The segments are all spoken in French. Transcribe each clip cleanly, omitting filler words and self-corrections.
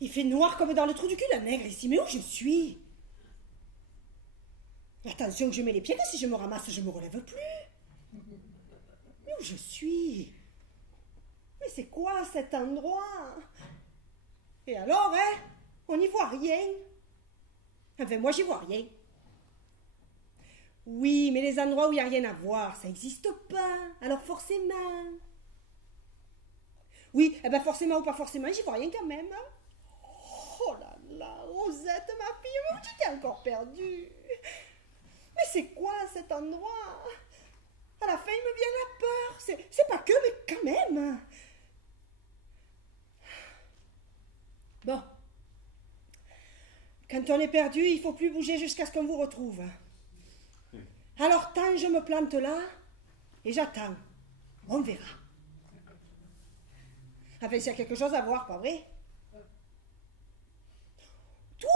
Il fait noir comme dans le trou du cul d'un nègre ici, mais où je suis? Attention que je mets les pieds, que si je me ramasse, je me relève plus. Mais où je suis? Mais c'est quoi cet endroit? Et alors, hein? On n'y voit rien. Enfin, moi, j'y vois rien. Oui, mais les endroits où il n'y a rien à voir, ça n'existe pas. Alors forcément. Oui, eh ben forcément ou pas forcément, j'y vois rien quand même. Oh là là, Rosette, ma fille, mais tu t'es encore perdue. Mais c'est quoi cet endroit? À la fin, il me vient la peur. C'est pas que, mais quand même. Bon. Quand on est perdu, il ne faut plus bouger jusqu'à ce qu'on vous retrouve. Alors, tant je me plante là, et j'attends. On verra. Enfin, s'il y a quelque chose à voir, pas vrai? Toi?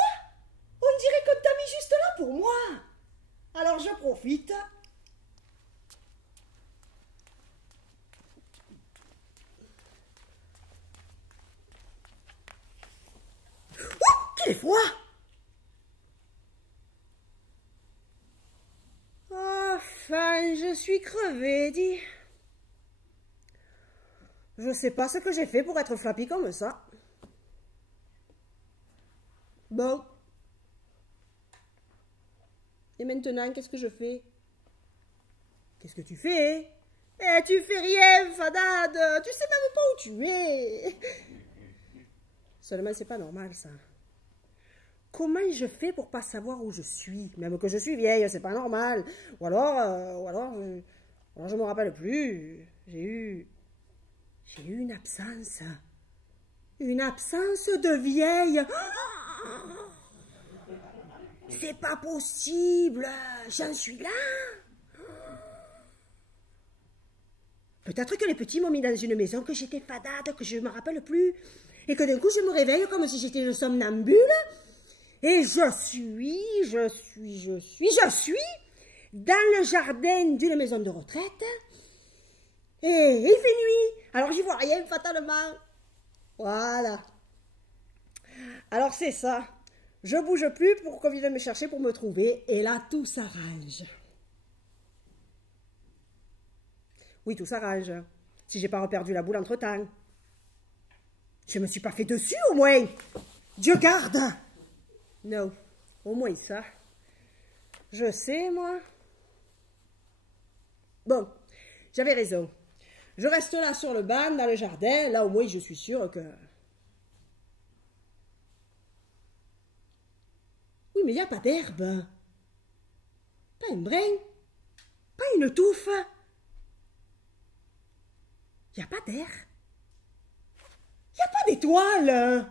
On dirait qu'on t'a mis juste là pour moi. Alors, je profite. Oh, qu'il est froid! Enfin, je suis crevée, dis. Je sais pas ce que j'ai fait pour être flappie comme ça. Bon. Et maintenant, qu'est-ce que je fais? Qu'est-ce que tu fais? Eh, tu fais rien, Fadade. Tu sais même pas où tu es. Seulement, c'est pas normal, ça. Comment je fais pour pas savoir où je suis? Même que je suis vieille, c'est pas normal. Ou alors je me rappelle plus. J'ai eu une absence. Une absence de vieille. C'est pas possible. J'en suis là. Peut-être que les petits m'ont mis dans une maison, que j'étais fadade, que je me rappelle plus. Et que d'un coup, je me réveille comme si j'étais une somnambule. Et je suis dans le jardin d'une maison de retraite. Et il fait nuit. Alors j'y vois rien fatalement. Voilà. Alors c'est ça. Je bouge plus pour qu'on vienne me chercher pour me trouver. Et là, tout s'arrange. Oui, tout s'arrange. Si j'ai pas reperdu la boule entre-temps. Je me suis pas fait dessus au moins. Dieu garde. Non, au moins ça. Je sais, moi. Bon, j'avais raison. Je reste là sur le banc, dans le jardin. Là, au moins, je suis sûre que... Oui, mais il n'y a pas d'herbe. Pas un brin. Pas une touffe. Il n'y a pas d'air. Il n'y a pas d'étoiles.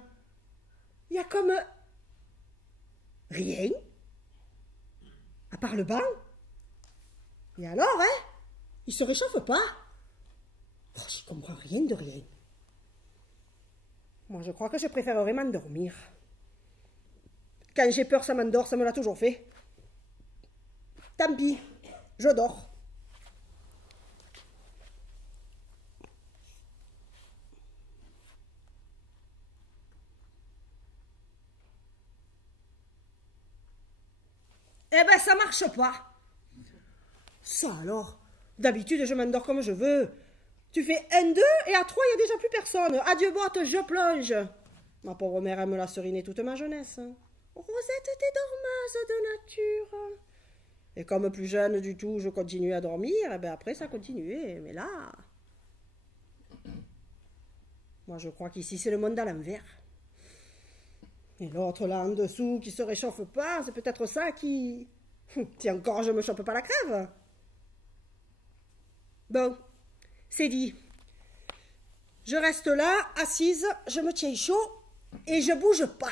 Il y a comme... rien. À part le banc. Et alors, hein? Il se réchauffe pas. Oh, je comprends rien de rien. Moi, je crois que je préférerais m'endormir. Quand j'ai peur, ça m'endort, ça me l'a toujours fait. Tant pis, je dors. Eh ben, ça marche pas. Ça alors, d'habitude, je m'endors comme je veux. Tu fais 1, 2, et à 3, il n'y a déjà plus personne. Adieu botte, je plonge. Ma pauvre mère, elle me l'a serinée toute ma jeunesse. Rosette était dormeuse de nature. Et comme plus jeune du tout, je continuais à dormir, et ben après, ça continuait. Mais là... Moi, je crois qu'ici, c'est le monde à l'envers. Et l'autre, là, en dessous, qui se réchauffe pas, c'est peut-être ça qui... Tiens, encore, je me chope pas la crève. Bon, c'est dit. Je reste là, assise, je me tiens chaud, et je bouge pas.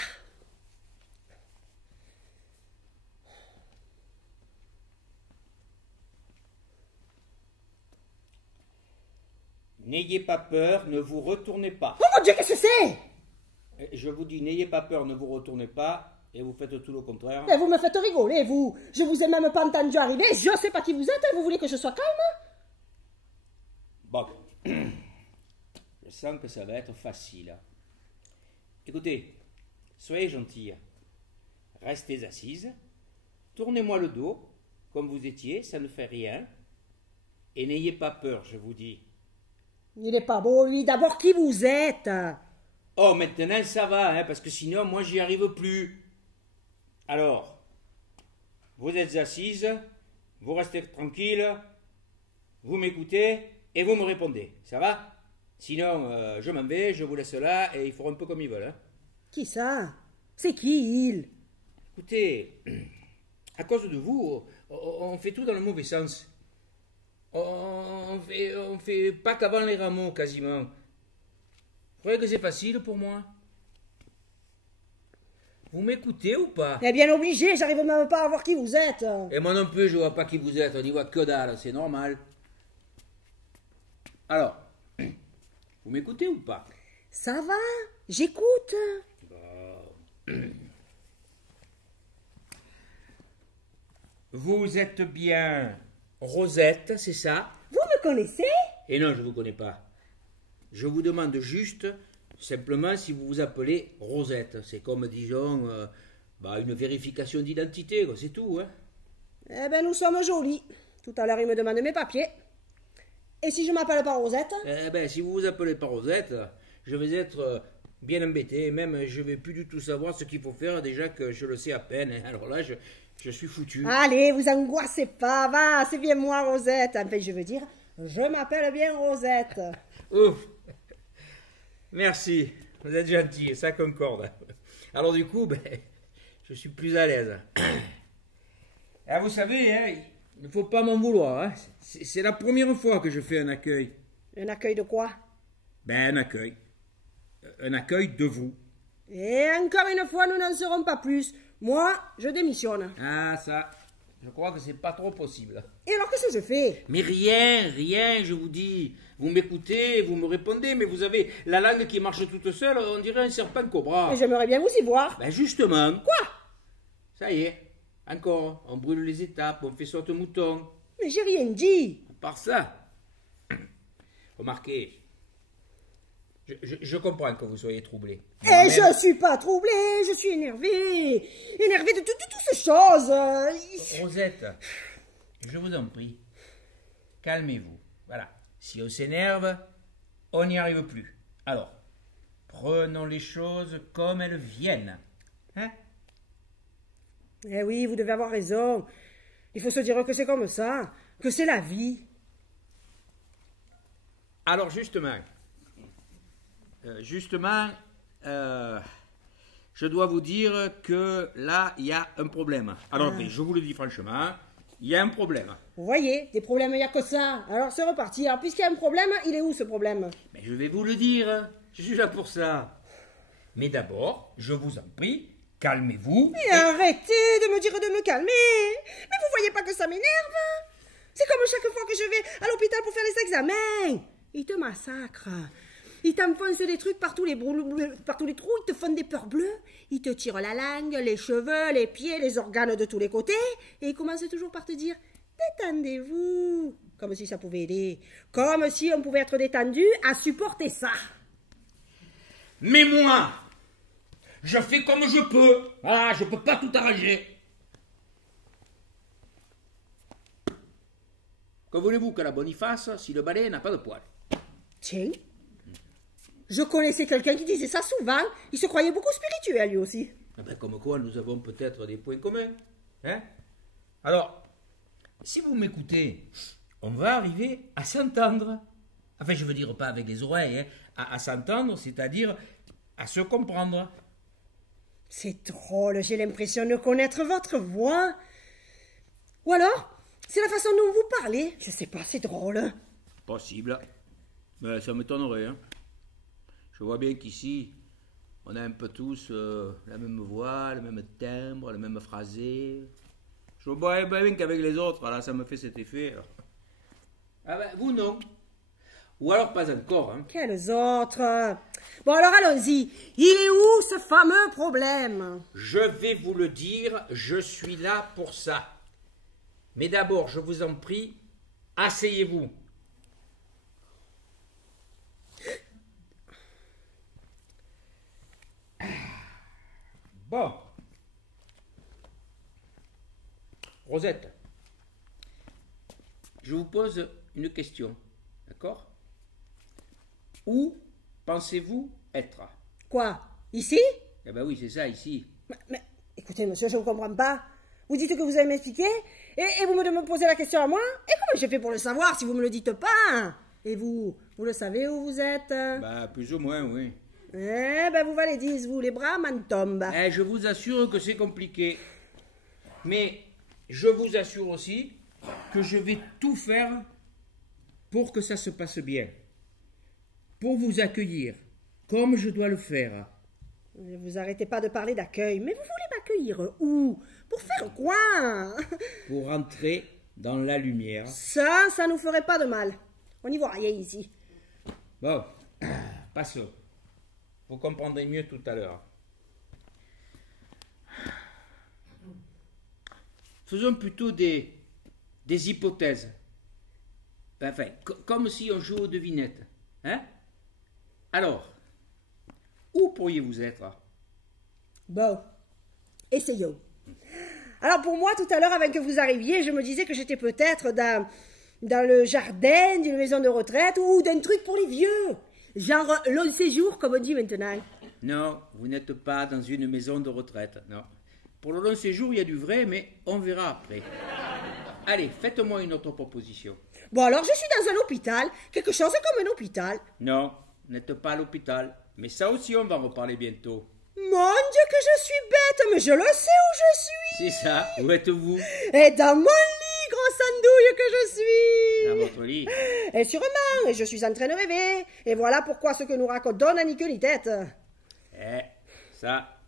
N'ayez pas peur, ne vous retournez pas. Oh mon Dieu, qu'est-ce que c'est? Je vous dis, n'ayez pas peur, ne vous retournez pas, et vous faites tout le contraire. Mais vous me faites rigoler, vous. Je vous ai même pas entendu arriver, je sais pas qui vous êtes, vous voulez que je sois calme? Bon, je sens que ça va être facile. Écoutez, soyez gentille. Restez assise, tournez-moi le dos, comme vous étiez, ça ne fait rien. Et n'ayez pas peur, je vous dis. Il est pas beau, lui. D'abord, qui vous êtes? Oh, maintenant ça va, hein, parce que sinon, moi, j'y arrive plus. Alors, vous êtes assise, vous restez tranquille, vous m'écoutez et vous me répondez. Ça va? Sinon, je m'en vais, je vous laisse là et ils feront un peu comme ils veulent. Hein. Qui ça? C'est qui, il? Écoutez, à cause de vous, on fait tout dans le mauvais sens. On fait pas qu'avant les rameaux, quasiment. Vous croyez que c'est facile pour moi? Vous m'écoutez ou pas? Eh bien obligé, j'arrive même pas à voir qui vous êtes. Et moi non plus, je vois pas qui vous êtes, on y voit que dalle, c'est normal. Alors, vous m'écoutez ou pas? Ça va, j'écoute. Vous êtes bien Rosette, c'est ça? Vous me connaissez? Et non, je vous connais pas. Je vous demande juste, simplement, si vous vous appelez Rosette. C'est comme, disons, une vérification d'identité, quoi, c'est tout, hein. Eh bien, nous sommes jolis. Tout à l'heure, il me demande mes papiers. Et si je m'appelle pas Rosette? Eh ben, si vous vous appelez pas Rosette, je vais être bien embêté. Même, je vais plus du tout savoir ce qu'il faut faire, déjà que je le sais à peine. Hein. Alors là, je suis foutu. Allez, vous angoissez pas, va, c'est bien moi, Rosette. Enfin, je veux dire, je m'appelle bien Rosette. Ouf. Merci, vous êtes gentil, ça concorde. Alors du coup, je suis plus à l'aise. Ah, vous savez, hein, il ne faut pas m'en vouloir. Hein. C'est la première fois que je fais un accueil. Un accueil de quoi? Un accueil. Un accueil de vous. Et encore une fois, nous n'en serons pas plus. Moi, je démissionne. Ah, ça, je crois que c'est pas trop possible. Et alors, qu'est-ce que je fais? Mais rien, je vous dis. Vous m'écoutez, vous me répondez, mais vous avez la langue qui marche toute seule, on dirait un serpent cobra. Et j'aimerais bien vous y voir. Ben justement. Quoi? Ça y est, encore, on brûle les étapes, on fait saute-mouton. Mais j'ai rien dit. À part ça, remarquez, je comprends que vous soyez troublé. Et je suis pas troublée, je suis énervée. Énervée de toutes ces choses. Rosette, je vous en prie, calmez-vous. Voilà, si on s'énerve, on n'y arrive plus. Alors, prenons les choses comme elles viennent. Hein? Eh oui, vous devez avoir raison. Il faut se dire que c'est comme ça, que c'est la vie. Alors justement, je dois vous dire que là, il y a un problème. Alors, je vous le dis franchement, il y a un problème. Vous voyez, des problèmes, il n'y a que ça. Alors c'est reparti. Alors puisqu'il y a un problème, il est où ce problème? Mais je vais vous le dire, je suis là pour ça. Mais d'abord, je vous en prie, calmez-vous. Et arrêtez de me dire de me calmer. Mais vous voyez pas que ça m'énerve? C'est comme chaque fois que je vais à l'hôpital pour faire les examens. Ils te massacrent. Ils t'enfoncent des trucs par tous les trous, ils te font des peurs bleues, ils te tirent la langue, les cheveux, les pieds, les organes de tous les côtés, et ils commencent toujours par te dire « détendez-vous », comme si ça pouvait aider, comme si on pouvait être détendu à supporter ça. Mais moi, je fais comme je peux. Voilà, je peux pas tout arranger. Que voulez-vous que la Boniface si le balai n'a pas de poils? Tiens, je connaissais quelqu'un qui disait ça souvent. Il se croyait beaucoup spirituel, lui aussi. Ah ben, comme quoi, nous avons peut-être des points communs. Hein? Alors, si vous m'écoutez, on va arriver à s'entendre. Enfin, je veux dire pas avec les oreilles, hein, à s'entendre, c'est-à-dire à se comprendre. C'est drôle, j'ai l'impression de connaître votre voix. Ou alors, c'est la façon dont vous parlez. Je sais pas, c'est drôle. Possible. Mais ça m'étonnerait, hein. Je vois bien qu'ici, on a un peu tous la même voix, le même timbre, le même phrasé. Je vois bien qu'avec les autres, là, ça me fait cet effet. Ah ben, vous non. Ou alors pas encore, hein. Quels autres? Bon, alors allons-y. Il est où ce fameux problème? Je vais vous le dire, je suis là pour ça. Mais d'abord, je vous en prie, asseyez-vous. Bon. Rosette, je vous pose une question, d'accord? Où pensez-vous être? Quoi? Ici? Eh ben oui, c'est ça, ici. Mais, écoutez, monsieur, je ne comprends pas. Vous dites que vous allez m'expliquer et vous me posez la question à moi? Et comment j'ai fait pour le savoir si vous ne me le dites pas? Et vous le savez où vous êtes? Bah, plus ou moins, oui. Eh ben, vous valez 10, vous, les bras m'en tombent. Eh, je vous assure que c'est compliqué. Mais je vous assure aussi que je vais tout faire pour que ça se passe bien. Pour vous accueillir, comme je dois le faire. Vous arrêtez pas de parler d'accueil. Mais vous voulez m'accueillir où? Pour faire quoi? Pour rentrer dans la lumière. Ça nous ferait pas de mal. On n'y voit rien ici. Bon, passons. Vous comprendrez mieux tout à l'heure. Faisons plutôt des hypothèses. Enfin, comme si on joue aux devinettes. Hein? Alors, où pourriez-vous être? Bon, essayons. Alors pour moi, tout à l'heure, avant que vous arriviez, je me disais que j'étais peut-être dans le jardin d'une maison de retraite ou d'un truc pour les vieux. Genre long séjour, comme on dit maintenant. Non, vous n'êtes pas dans une maison de retraite, non. Pour le long séjour, il y a du vrai, mais on verra après. Allez, faites-moi une autre proposition. Bon, alors je suis dans un hôpital, quelque chose comme un hôpital. Non, vous n'êtes pas à l'hôpital. Mais ça aussi, on va en reparler bientôt. Mon Dieu, que je suis bête, mais je le sais où je suis. C'est ça, où êtes-vous? Et dans mon lit, grosse andouille que je suis. Dans votre lit. Et sûrement, et je suis en train de rêver. Et voilà pourquoi ce que nous raconte n'a ni queue ni tête. Eh, ça,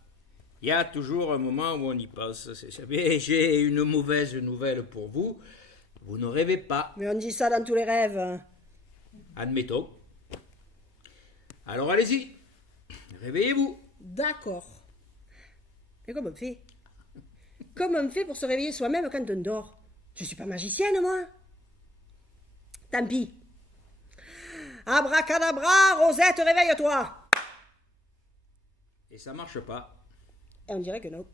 il y a toujours un moment où on y pense. Mais j'ai une mauvaise nouvelle pour vous. Vous ne rêvez pas. Mais on dit ça dans tous les rêves. Admettons. Alors allez-y, réveillez-vous. D'accord. Et comment on fait? Comment on fait pour se réveiller soi-même quand on dort? Je suis pas magicienne, moi. Tant pis. Abracadabra, Rosette, réveille-toi. Et ça marche pas. Et on dirait que non.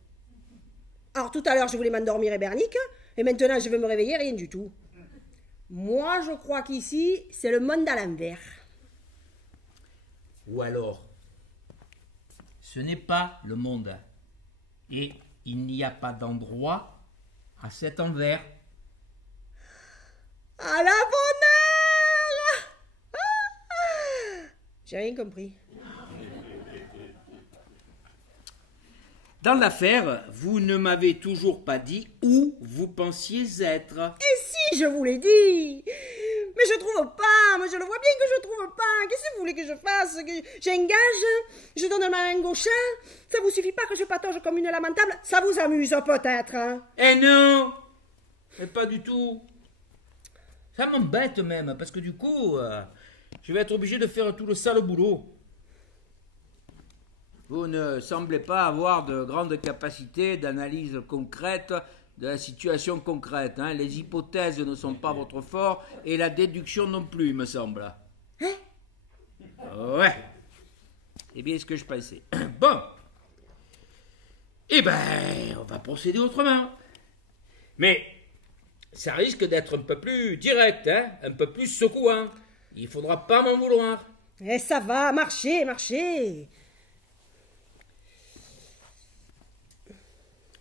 Alors tout à l'heure, je voulais m'endormir et bernique, et maintenant je veux me réveiller, rien du tout. Moi, je crois qu'ici, c'est le monde à l'envers. Ou alors, ce n'est pas le monde. Et il n'y a pas d'endroit à cet envers. À la bonne heure! J'ai rien compris. Dans l'affaire, vous ne m'avez toujours pas dit où vous pensiez être. Et si, je vous l'ai dit! Mais je trouve pas, mais je le vois bien que je trouve pas. Qu'est-ce que vous voulez que je fasse? Que j'engage? Je donne ma langue au chat? Ça vous suffit pas que je patauge comme une lamentable? Ça vous amuse peut-être, hein? Eh non! Mais pas du tout. Ça m'embête même, parce que du coup, je vais être obligé de faire tout le sale boulot. Vous ne semblez pas avoir de grandes capacités d'analyse concrète de la situation concrète. Hein. Les hypothèses ne sont pas votre fort et la déduction non plus, il me semble. Hein? Ouais. C'est bien ce que je pensais. Bon. Eh ben, on va procéder autrement. Mais ça risque d'être un peu plus direct, hein, un peu plus secouant. Il faudra pas m'en vouloir. Eh, ça va, marchez, marchez.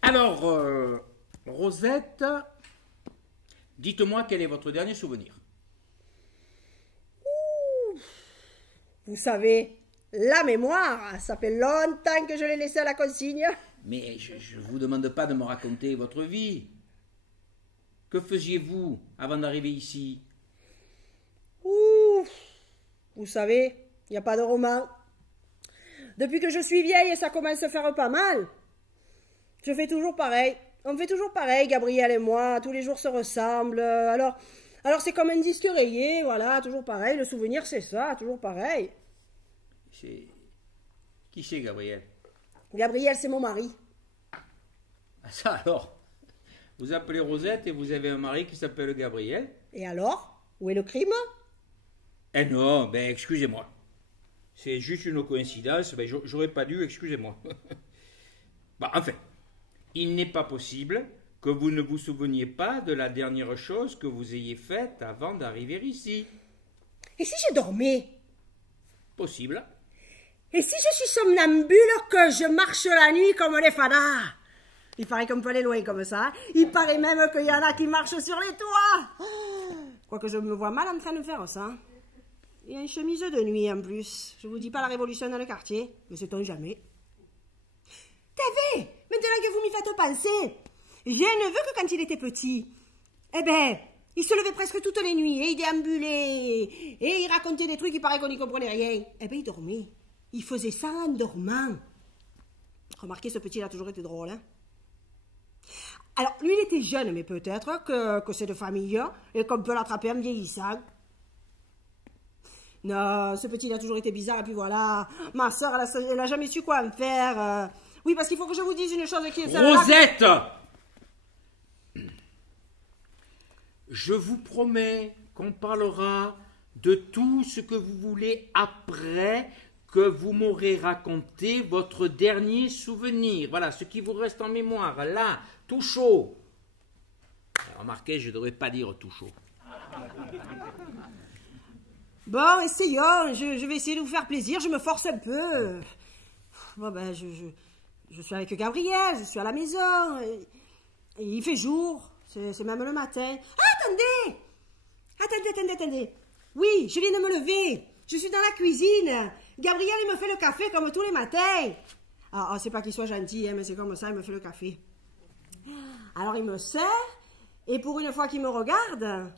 Alors, Rosette, dites-moi quel est votre dernier souvenir. Vous savez, la mémoire, ça fait longtemps que je l'ai laissée à la consigne. Mais je ne vous demande pas de me raconter votre vie. Que faisiez-vous avant d'arriver ici? Ouh, vous savez, il n'y a pas de roman. Depuis que je suis vieille, ça commence à faire pas mal. Je fais toujours pareil. On fait toujours pareil, Gabriel et moi. Tous les jours se ressemblent. Alors c'est comme un disque rayé, voilà, toujours pareil. Le souvenir, c'est ça, toujours pareil. Qui c'est, Gabriel? Gabriel, c'est mon mari. Ah, ça alors? Vous appelez Rosette et vous avez un mari qui s'appelle Gabriel? Et alors? Où est le crime? Eh non, ben excusez-moi. C'est juste une coïncidence, ben j'aurais pas dû, excusez-moi. Bah, enfin, il n'est pas possible que vous ne vous souveniez pas de la dernière chose que vous ayez faite avant d'arriver ici. Et si je dormais? Possible. Et si je suis somnambule, que je marche la nuit comme les fadas? Il paraît qu'on peut aller loin comme ça. Il paraît même qu'il y en a qui marchent sur les toits. Quoique je me vois mal en train de faire ça. Il y a une chemise de nuit en plus. Je vous dis pas la révolution dans le quartier, mais sait-on jamais. T'as vu? Maintenant que vous m'y faites penser, j'ai un neveu que quand il était petit, eh ben, il se levait presque toutes les nuits, et il déambulait, et il racontait des trucs, il paraît qu'on n'y comprenait rien. Eh ben, il dormait. Il faisait ça en dormant. Remarquez, ce petit, il a toujours été drôle, hein. Alors, lui, il était jeune, mais peut-être que c'est de famille, et qu'on peut l'attraper en vieillissant. Non, ce petit, il a toujours été bizarre, et puis voilà. Ma soeur, elle a jamais su quoi en faire. Oui, parce qu'il faut que je vous dise une chose qui est... Rosette! Je vous promets qu'on parlera de tout ce que vous voulez après que vous m'aurez raconté votre dernier souvenir. Voilà, ce qui vous reste en mémoire, là, tout chaud. Remarquez, je ne devrais pas dire tout chaud. Bon, essayons, je vais essayer de vous faire plaisir, je me force un peu. Bon, ben, je suis avec Gabriel, je suis à la maison, et il fait jour, c'est même le matin. Ah, attendez. Oui, je viens de me lever, je suis dans la cuisine. Gabriel, il me fait le café comme tous les matins. Ah, c'est pas qu'il soit gentil, hein, mais c'est comme ça, il me fait le café. Alors, il me sert, et pour une fois qu'il me regarde,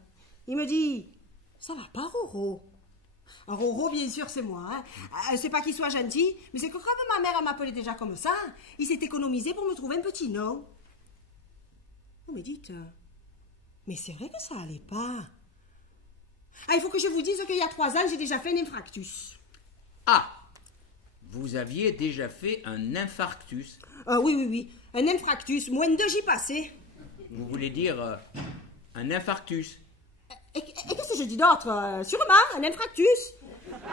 il me dit, ça va pas, Roro? Roro, bien sûr, c'est moi. Hein. C'est pas qu'il soit gentil, mais c'est que comme ma mère m'appelait déjà comme ça, il s'est économisé pour me trouver un petit nom. Oh, mais dites, mais c'est vrai que ça allait pas. Ah, il faut que je vous dise qu'il y a 3 ans, j'ai déjà fait un infarctus. Ah, vous aviez déjà fait un infarctus. Oui, un infarctus, moins de 2 j'y passais. Vous voulez dire un infarctus? Et qu'est-ce que je dis d'autre? Sûrement, un infarctus.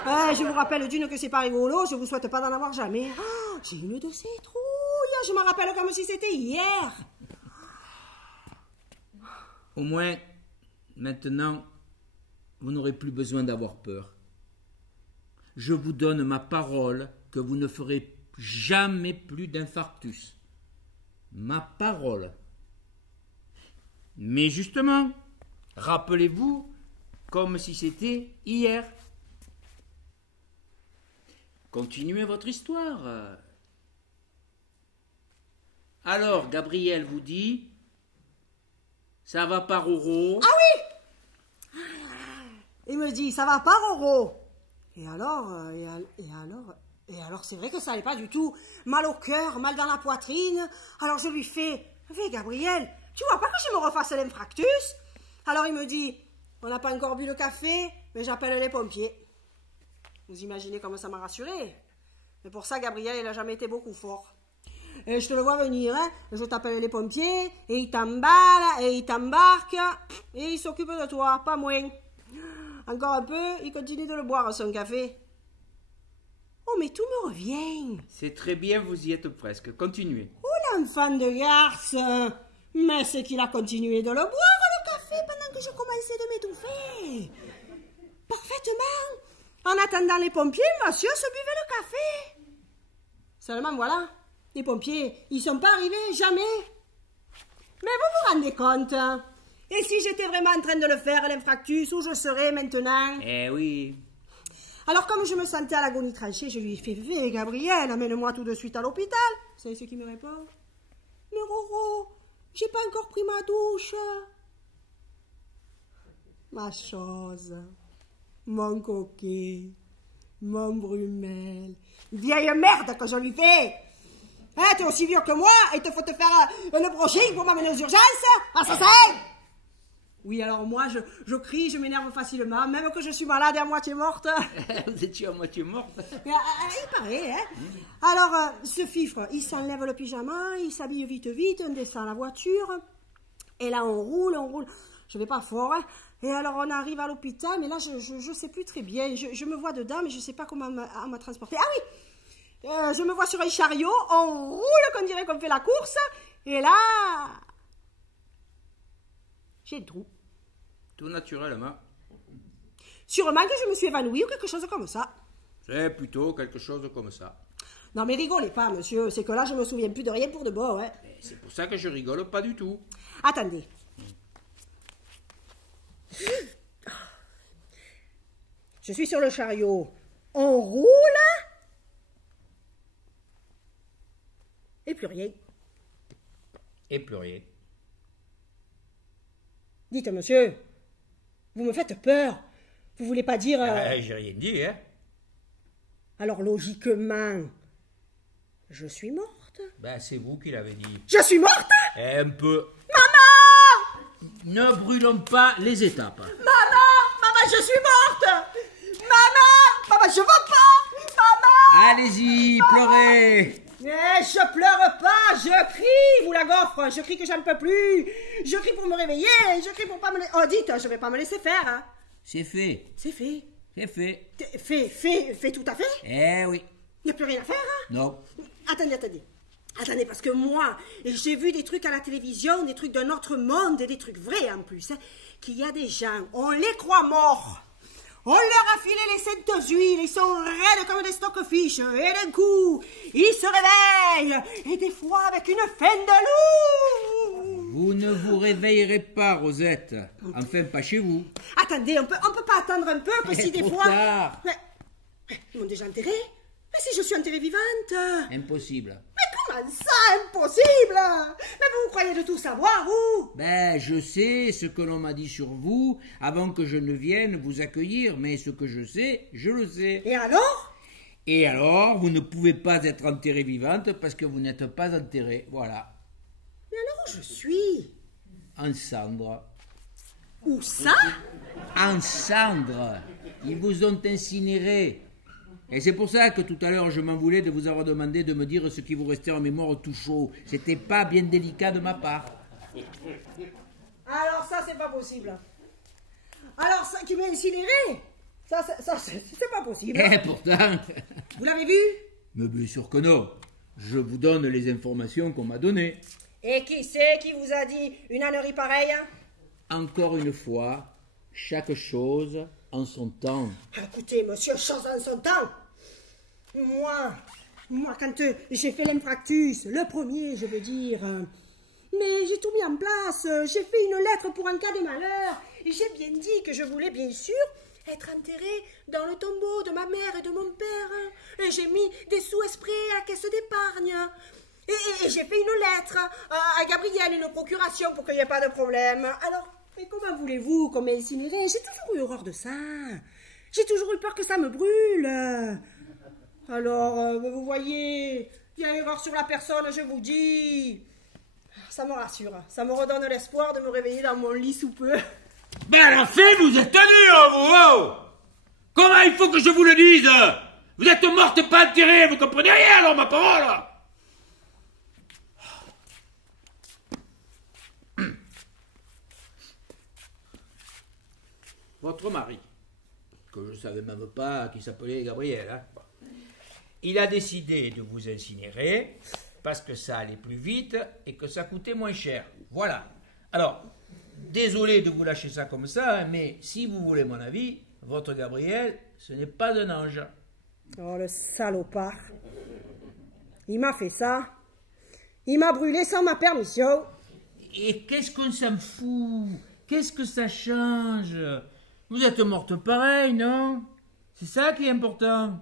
Je vous rappelle d'une que c'est pas rigolo, je vous souhaite pas d'en avoir jamais. Oh, j'ai une de ces trouilles, je m'en rappelle comme si c'était hier. Au moins, maintenant, vous n'aurez plus besoin d'avoir peur. Je vous donne ma parole que vous ne ferez jamais plus d'infarctus. Ma parole. Mais justement, rappelez-vous comme si c'était hier. Continuez votre histoire. Alors, Gabriel vous dit, ça va pas, Roro? Ah oui! Il me dit, ça va pas, Roro? Et alors, c'est vrai que ça allait pas du tout. Mal au cœur, mal dans la poitrine. Alors je lui fais, Gabriel, tu vois pas que je me refasse l'infarctus? Alors il me dit, on n'a pas encore bu le café, mais j'appelle les pompiers. Vous imaginez comment ça m'a rassuré. Mais pour ça, Gabriel, il n'a jamais été beaucoup fort. Et je te le vois venir, hein. Je t'appelle les pompiers, et ils t'emballent, et ils t'embarquent, et ils s'occupent de toi, pas moins. Encore un peu, il continue de le boire, son café. Oh, mais tout me revient. C'est très bien, vous y êtes presque. Continuez. Oh, l'enfant de garce. Mais c'est qu'il a continué de le boire, le café, pendant que je commençais de m'étouffer. Parfaitement. En attendant les pompiers, monsieur se buvait le café. Seulement, voilà, les pompiers, ils sont pas arrivés, jamais. Mais vous vous rendez compte? Et si j'étais vraiment en train de le faire, l'infarctus, où je serais maintenant? Eh oui. Alors, comme je me sentais à l'agonie tranchée, je lui ai fait, Gabriel, amène-moi tout de suite à l'hôpital. Vous savez ce qu'il me répond? Mais Roro, j'ai pas encore pris ma douche. Ma chose, mon coquet, mon brumel. Vieille merde que je lui fais. Hein, t'es aussi vieux que moi, et il te faut te faire le brushing pour m'amener aux urgences. Ah, ça c'est. Oui, alors moi, je crie, je m'énerve facilement, même que je suis malade et à moitié morte. Vous étiez à moitié morte. Il paraît, hein. Alors, ce fifre, il s'enlève le pyjama, il s'habille vite, on descend la voiture, et là, on roule. Je vais pas fort, hein. Et alors, on arrive à l'hôpital, mais là, je sais plus très bien. Je me vois dedans, mais je sais pas comment on m'a transporté. Ah oui! Je me vois sur un chariot, on roule qu'on dirait qu'on fait la course, et là, j'ai le trou. Tout naturellement. Sûrement que je me suis évanouie ou quelque chose comme ça. C'est plutôt quelque chose comme ça. Non mais rigolez pas, monsieur, c'est que là je me souviens plus de rien pour de bon, hein. Et c'est pour ça que je rigole pas du tout. Attendez. Je suis sur le chariot. On roule. Et plus rien. Et plus rien. Dites, monsieur, vous me faites peur. Vous voulez pas dire... J'ai rien dit, hein. Alors logiquement, je suis morte. Ben, c'est vous qui l'avez dit. Je suis morte? Un peu. Maman! Ne brûlons pas les étapes. Maman, je suis morte! Maman, je veux pas! Maman! Allez-y, pleurez. Mais je pleure pas, je crie, vous la gaufre, je crie que j'en peux plus. Je crie pour me réveiller, je crie pour pas me laisser... Oh, dites, je vais pas me laisser faire, hein. C'est fait. C'est fait. C'est fait. Fait tout à fait? Eh oui. Il n'y a plus rien à faire, hein? Non. Attendez, parce que moi, j'ai vu des trucs à la télévision, des trucs d'un autre monde, et des trucs vrais en plus, hein, qu'il y a des gens, on les croit morts. On leur a filé les saintes huiles, ils sont raides comme des stockfish, et d'un coup, ils se réveillent, et des fois avec une faine de loup. Vous ne vous réveillerez pas, Rosette. Enfin, pas chez vous. Attendez, on peut pas attendre un peu, que si des trop fois... tard. Mais, ils m'ont déjà enterrée. Mais si je suis enterrée vivante. Impossible. Mais comment ça, impossible? Mais vous croyez de tout savoir, vous? Ben, je sais ce que l'on m'a dit sur vous avant que je ne vienne vous accueillir, mais ce que je sais, je le sais. Et alors? Et alors, vous ne pouvez pas être enterrée vivante parce que vous n'êtes pas enterrée. Voilà. Mais alors où je suis? En cendres. Où ça? En cendres. Ils vous ont incinéré. Et c'est pour ça que tout à l'heure, je m'en voulais de vous avoir demandé de me dire ce qui vous restait en mémoire tout chaud. C'était pas bien délicat de ma part. Alors ça, c'est pas possible. Alors ça qui m'a incinéré, ça c'est pas possible. Et pourtant... Vous l'avez vu? Mais bien sûr que non. Je vous donne les informations qu'on m'a données. Et qui c'est qui vous a dit une ânerie pareille? Encore une fois, chaque chose en son temps. Écoutez, monsieur, chose en son temps. Moi, quand j'ai fait l'infractus, le premier, je veux dire, mais j'ai tout mis en place. J'ai fait une lettre pour un cas de malheur. Et j'ai bien dit que je voulais, bien sûr, être enterrée dans le tombeau de ma mère et de mon père. Et j'ai mis des sous exprès à la caisse d'épargne. Et j'ai fait une lettre à Gabriel, une procuration pour qu'il n'y ait pas de problème. Alors, mais comment voulez-vous qu'on m'incinérait? J'ai toujours eu horreur de ça. J'ai toujours eu peur que ça me brûle. Alors, vous voyez, il y a erreur sur la personne, je vous dis. Ça me rassure, ça me redonne l'espoir de me réveiller dans mon lit sous peu. Ben à la fin, vous êtes tenu, vous. Comment il faut que je vous le dise? Vous êtes morte, pas enterrée, vous comprenez rien alors, ma parole? Votre mari, que je ne savais même pas qu'il s'appelait Gabriel, hein, il a décidé de vous incinérer parce que ça allait plus vite et que ça coûtait moins cher. Voilà. Alors, désolé de vous lâcher ça comme ça, hein, mais si vous voulez mon avis, votre Gabriel, ce n'est pas un ange. Oh, le salopard. Il m'a fait ça. Il m'a brûlé sans ma permission. Et qu'est-ce qu'on s'en fout? Qu'est-ce que ça change? Vous êtes morte pareil, non? C'est ça qui est important.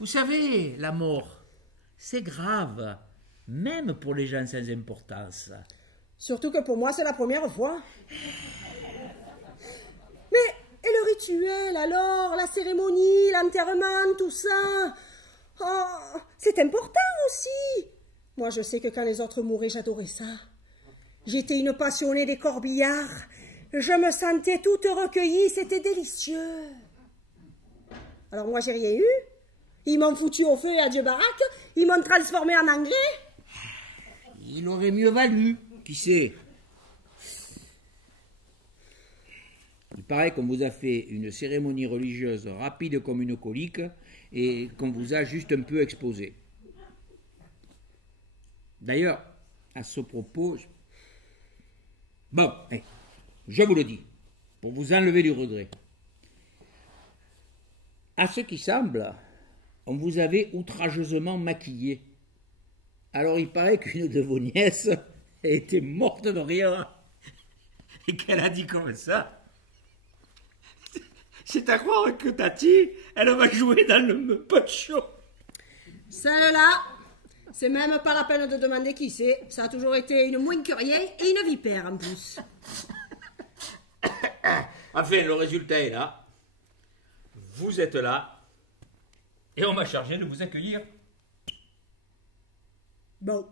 Vous savez, la mort, c'est grave, même pour les gens sans importance. Surtout que pour moi, c'est la première fois. Mais, et le rituel alors? La cérémonie, l'enterrement, tout ça? Oh, c'est important aussi. Moi, je sais que quand les autres mouraient, j'adorais ça. J'étais une passionnée des corbillards. Je me sentais toute recueillie, c'était délicieux. Alors moi, j'ai rien eu. Ils m'ont foutu au feu et adieu baraque. Ils m'ont transformé en anglais. Il aurait mieux valu, qui sait. Il paraît qu'on vous a fait une cérémonie religieuse rapide comme une colique et qu'on vous a juste un peu exposé. D'ailleurs, à ce propos, bon, je vous le dis, pour vous enlever du regret. À ce qui semble, on vous avait outrageusement maquillé. Alors il paraît qu'une de vos nièces était morte de rire et qu'elle a dit comme ça. C'est à croire que Tati, elle va jouer dans le Muppet Show. Celle-là, c'est même pas la peine de demander qui c'est. Ça a toujours été une mouine curienne et une vipère en plus. Enfin, le résultat est là. Vous êtes là. Et on m'a chargé de vous accueillir. Bon.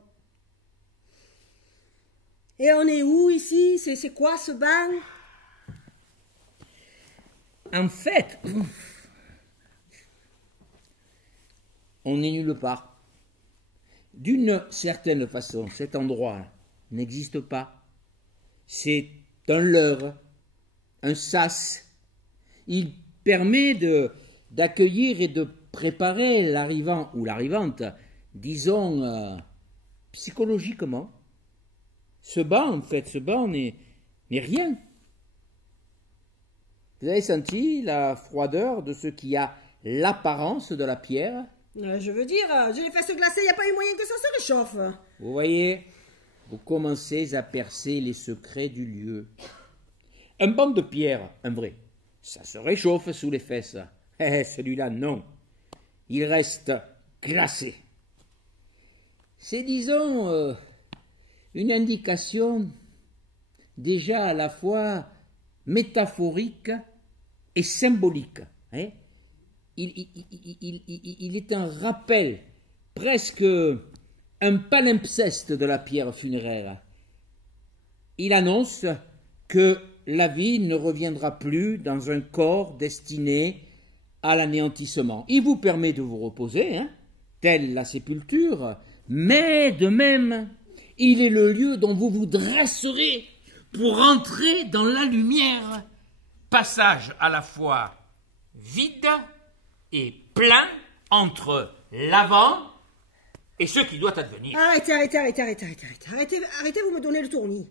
Et on est où ici? C'est quoi ce banc? En fait, on n'est nulle part. D'une certaine façon, cet endroit n'existe pas. C'est un leurre, un sas. Il permet d'accueillir et de préparer l'arrivant ou l'arrivante, disons, psychologiquement. Ce banc n'est rien. Vous avez senti la froideur de ce qui a l'apparence de la pierre? Je veux dire, j'ai les fesses glacées, il n'y a pas eu moyen que ça se réchauffe. Vous voyez, vous commencez à percer les secrets du lieu. Un banc de pierre, un vrai, ça se réchauffe sous les fesses. Celui-là, non. Il reste glacé. C'est, disons, une indication déjà à la fois métaphorique et symbolique. Il est un rappel, presque un palimpseste de la pierre funéraire. Il annonce que la vie ne reviendra plus dans un corps destiné à l'anéantissement. Il vous permet de vous reposer, telle la sépulture, mais de même, il est le lieu dont vous vous dresserez pour entrer dans la lumière. Passage à la fois vide et plein entre l'avant et ce qui doit advenir. Arrêtez, vous me donnez le tournis.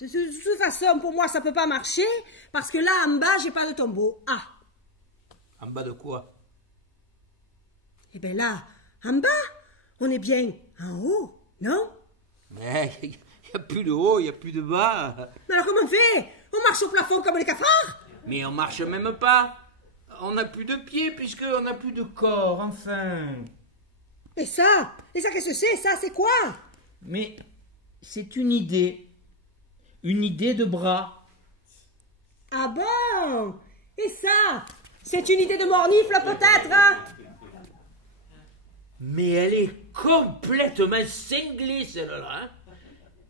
De toute façon, pour moi, ça peut pas marcher, parce que là, en bas, j'ai pas de tombeau. Ah. En bas de quoi? Eh bien là, en bas, on est bien en haut, non? Mais il n'y a plus de haut, il n'y a plus de bas. Mais alors comment on fait? On marche au plafond comme les cafards? Mais on marche même pas. On n'a plus de pieds puisqu'on n'a plus de corps, enfin. Et ça qu'est-ce que c'est? Ça, c'est quoi? Mais c'est une idée de bras. Ah bon? Et ça, c'est une idée de mornifle peut-être, hein? Mais elle est complètement cinglée, celle-là.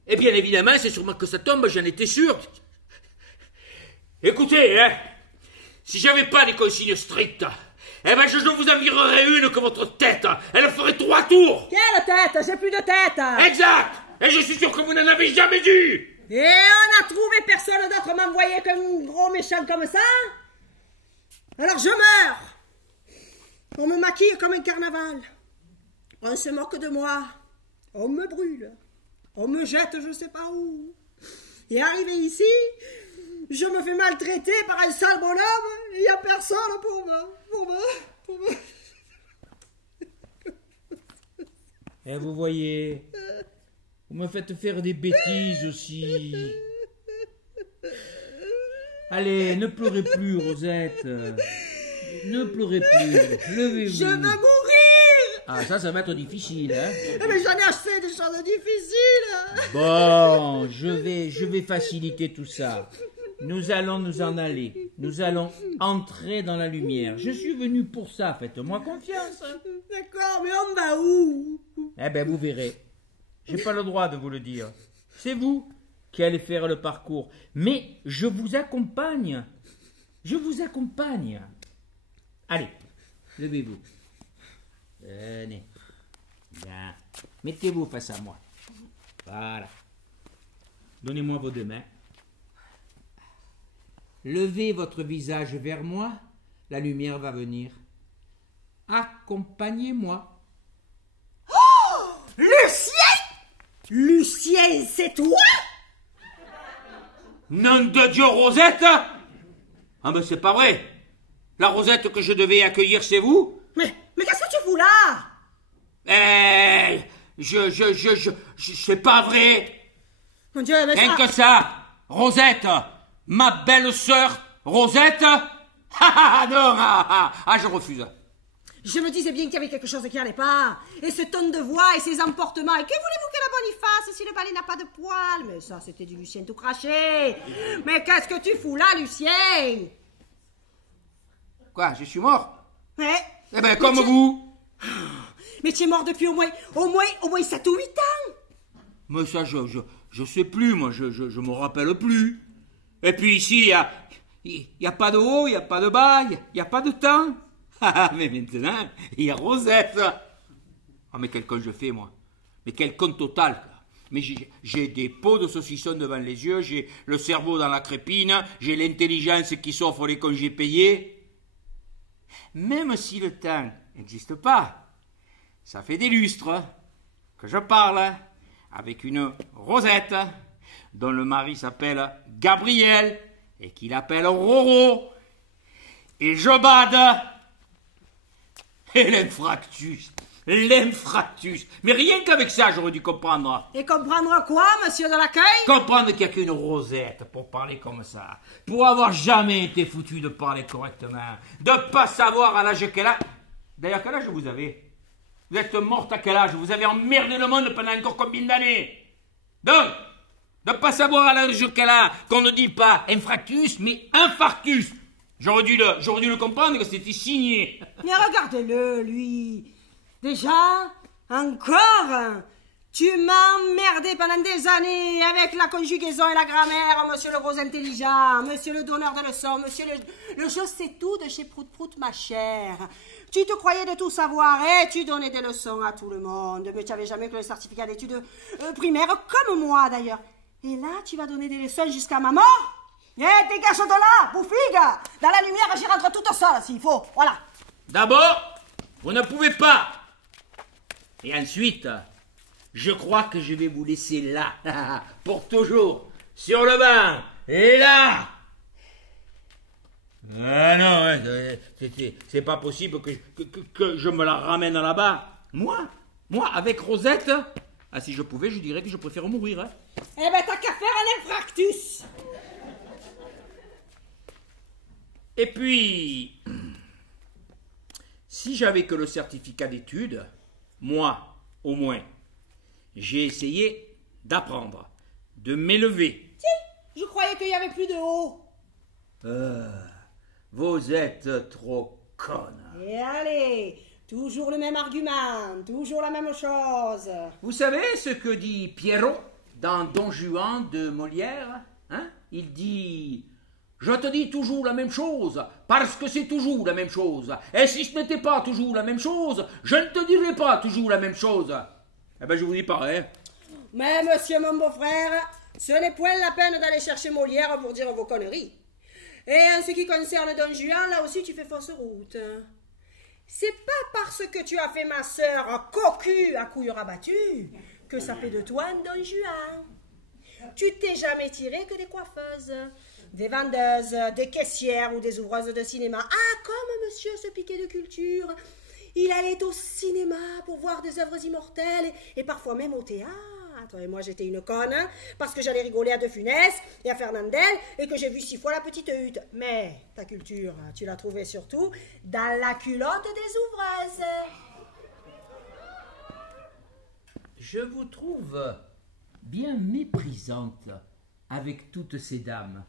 Et bien évidemment, c'est sûrement que ça tombe, j'en étais sûr. Écoutez, si j'avais pas des consignes strictes, eh ben je vous en virerais une que votre tête, elle ferait 3 tours. Quelle tête? J'ai plus de tête. Exact. Et je suis sûr que vous n'en avez jamais eu. Et on a trouvé personne d'autre m'envoyer qu'un gros méchant comme ça? Alors je meurs. On me maquille comme un carnaval. On se moque de moi. On me brûle. On me jette je sais pas où. Et arrivé ici, je me fais maltraiter par un seul bonhomme. Il n'y a personne pour me... Et vous voyez, vous me faites faire des bêtises aussi. Allez, ne pleurez plus, Rosette. Ne pleurez plus. Levez-vous. Je veux mourir. Ah, ça va être difficile, hein? Mais j'en ai assez de choses difficiles. Bon, je vais faciliter tout ça. Nous allons nous en aller. Nous allons entrer dans la lumière. Je suis venu pour ça, faites-moi confiance. D'accord, mais on va où? Eh ben, vous verrez. J'ai pas le droit de vous le dire. C'est vous qui allez faire le parcours. Mais je vous accompagne. Je vous accompagne. Allez, levez-vous. Venez. Bien. Mettez-vous face à moi. Voilà. Donnez-moi vos 2 mains. Levez votre visage vers moi. La lumière va venir. accompagnez-moi. Oh, Lucien! Lucien, c'est toi? Nom de Dieu, Rosette! Ah mais c'est pas vrai. La Rosette que je devais accueillir, c'est vous? Mais qu'est-ce que tu fous là? C'est pas vrai. Mon Dieu, mais Rien ça... que ça, Rosette, ma belle-sœur, Rosette. Non, je refuse. Je me disais bien qu'il y avait quelque chose qui n'allait pas. Et ce ton de voix et ces emportements. Et que voulez-vous que la bonne y fasse si le balai n'a pas de poils? Mais ça, c'était du Lucien tout craché. Mais qu'est-ce que tu fous là, Lucien? Quoi, je suis mort? Ouais. Eh ben, comme vous. Mais tu es mort depuis au moins 7 ou 8 ans. Mais ça, je sais plus, moi, je me rappelle plus. Et puis ici, il y a pas de haut, il y a pas de bas, il y a pas de temps. Mais maintenant, il y a Rosette. Ah, mais quel con je fais, moi. Mais quel con total, quoi. Mais j'ai des pots de saucisson devant les yeux, j'ai le cerveau dans la crépine, j'ai l'intelligence qui s'offre les congés payés. Même si le temps n'existe pas, ça fait des lustres que je parle avec une Rosette dont le mari s'appelle Gabriel et qu'il appelle Roro. Et je bade. Et l'infractus. Mais rien qu'avec ça, j'aurais dû comprendre. Et comprendre quoi, monsieur de l'accueil? Comprendre qu'il n'y a qu'une Rosette pour parler comme ça. Pour avoir jamais été foutu de parler correctement. De pas savoir à l'âge qu'elle a. D'ailleurs, quel âge vous avez? Vous êtes morte à quel âge? Vous avez emmerdé le monde pendant encore combien d'années? Donc, de pas savoir à l'âge qu'elle a, qu'on ne dit pas infractus, mais infarctus. J'aurais dû le comprendre que c'était signé. Mais regardez-le, lui. Déjà, encore, tu m'as emmerdé pendant des années avec la conjugaison et la grammaire, monsieur le gros intelligent, monsieur le donneur de leçons, monsieur le je sais tout de chez Prout Prout, ma chère. Tu te croyais de tout savoir et tu donnais des leçons à tout le monde, mais tu n'avais jamais que le certificat d'études primaires, comme moi d'ailleurs. Et là, tu vas donner des leçons jusqu'à ma mort? Dégage de là, bouffigue! Dans la lumière, j'y rentre toute seule s'il faut, voilà. D'abord, vous ne pouvez pas. Et ensuite, je crois que je vais vous laisser là, pour toujours, sur le banc, et là. Ah non, c'est pas possible que je me la ramène là-bas. Moi, avec Rosette. Ah, si je pouvais, je dirais que je préfère mourir. Hein. Eh ben, t'as qu'à faire un infractus. Et puis, si j'avais que le certificat d'études, moi, au moins, j'ai essayé d'apprendre, de m'élever. Je croyais qu'il y avait plus de haut. Vous êtes trop conne. Et allez, toujours le même argument, toujours la même chose. Vous savez ce que dit Pierrot dans Don Juan de Molière, hein? Il dit... Je te dis toujours la même chose, parce que c'est toujours la même chose. Et si ce n'était pas toujours la même chose, je ne te dirais pas toujours la même chose. Eh ben, je vous dis pareil. Mais monsieur mon beau-frère, ce n'est point la peine d'aller chercher Molière pour dire vos conneries. Et en ce qui concerne Don Juan, là aussi tu fais fausse route. C'est pas parce que tu as fait ma sœur cocu à couilles rabattues que ça fait de toi un Don Juan. Tu t'es jamais tiré que des coiffeuses, des vendeuses, des caissières ou des ouvreuses de cinéma. Ah, comme monsieur ce piqué de culture. Il allait au cinéma pour voir des œuvres immortelles et parfois même au théâtre. Et moi, j'étais une conne parce que j'allais rigoler à De Funès et à Fernandel et que j'ai vu 6 fois La Petite Hutte. Mais ta culture, tu l'as trouvée surtout dans la culotte des ouvreuses. Je vous trouve bien méprisante avec toutes ces dames.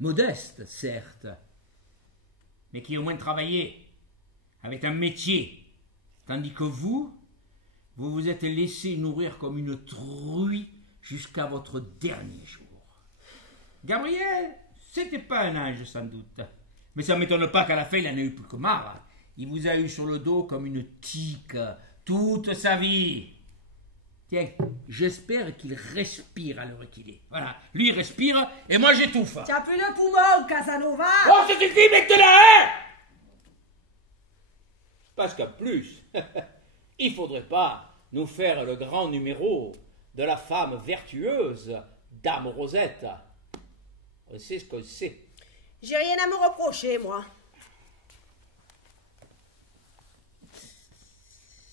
Modestes, certes, mais qui au moins travaillaient avec un métier, tandis que vous vous êtes laissé nourrir comme une truie jusqu'à votre dernier jour. Gabriel, c'était pas un ange sans doute, mais ça ne m'étonne pas qu'à la fin il en ait eu plus que marre. Il vous a eu sur le dos comme une tique toute sa vie. Tiens, j'espère qu'il respire à l'heure qu'il est. Voilà, lui il respire et moi j'étouffe. Tu n'as plus de poumon, Casanova. Oh, ça suffit maintenant, hein! Parce qu'en plus, il faudrait pas nous faire le grand numéro de la femme vertueuse, Dame Rosette. On sait ce qu'on sait. J'ai rien à me reprocher, moi.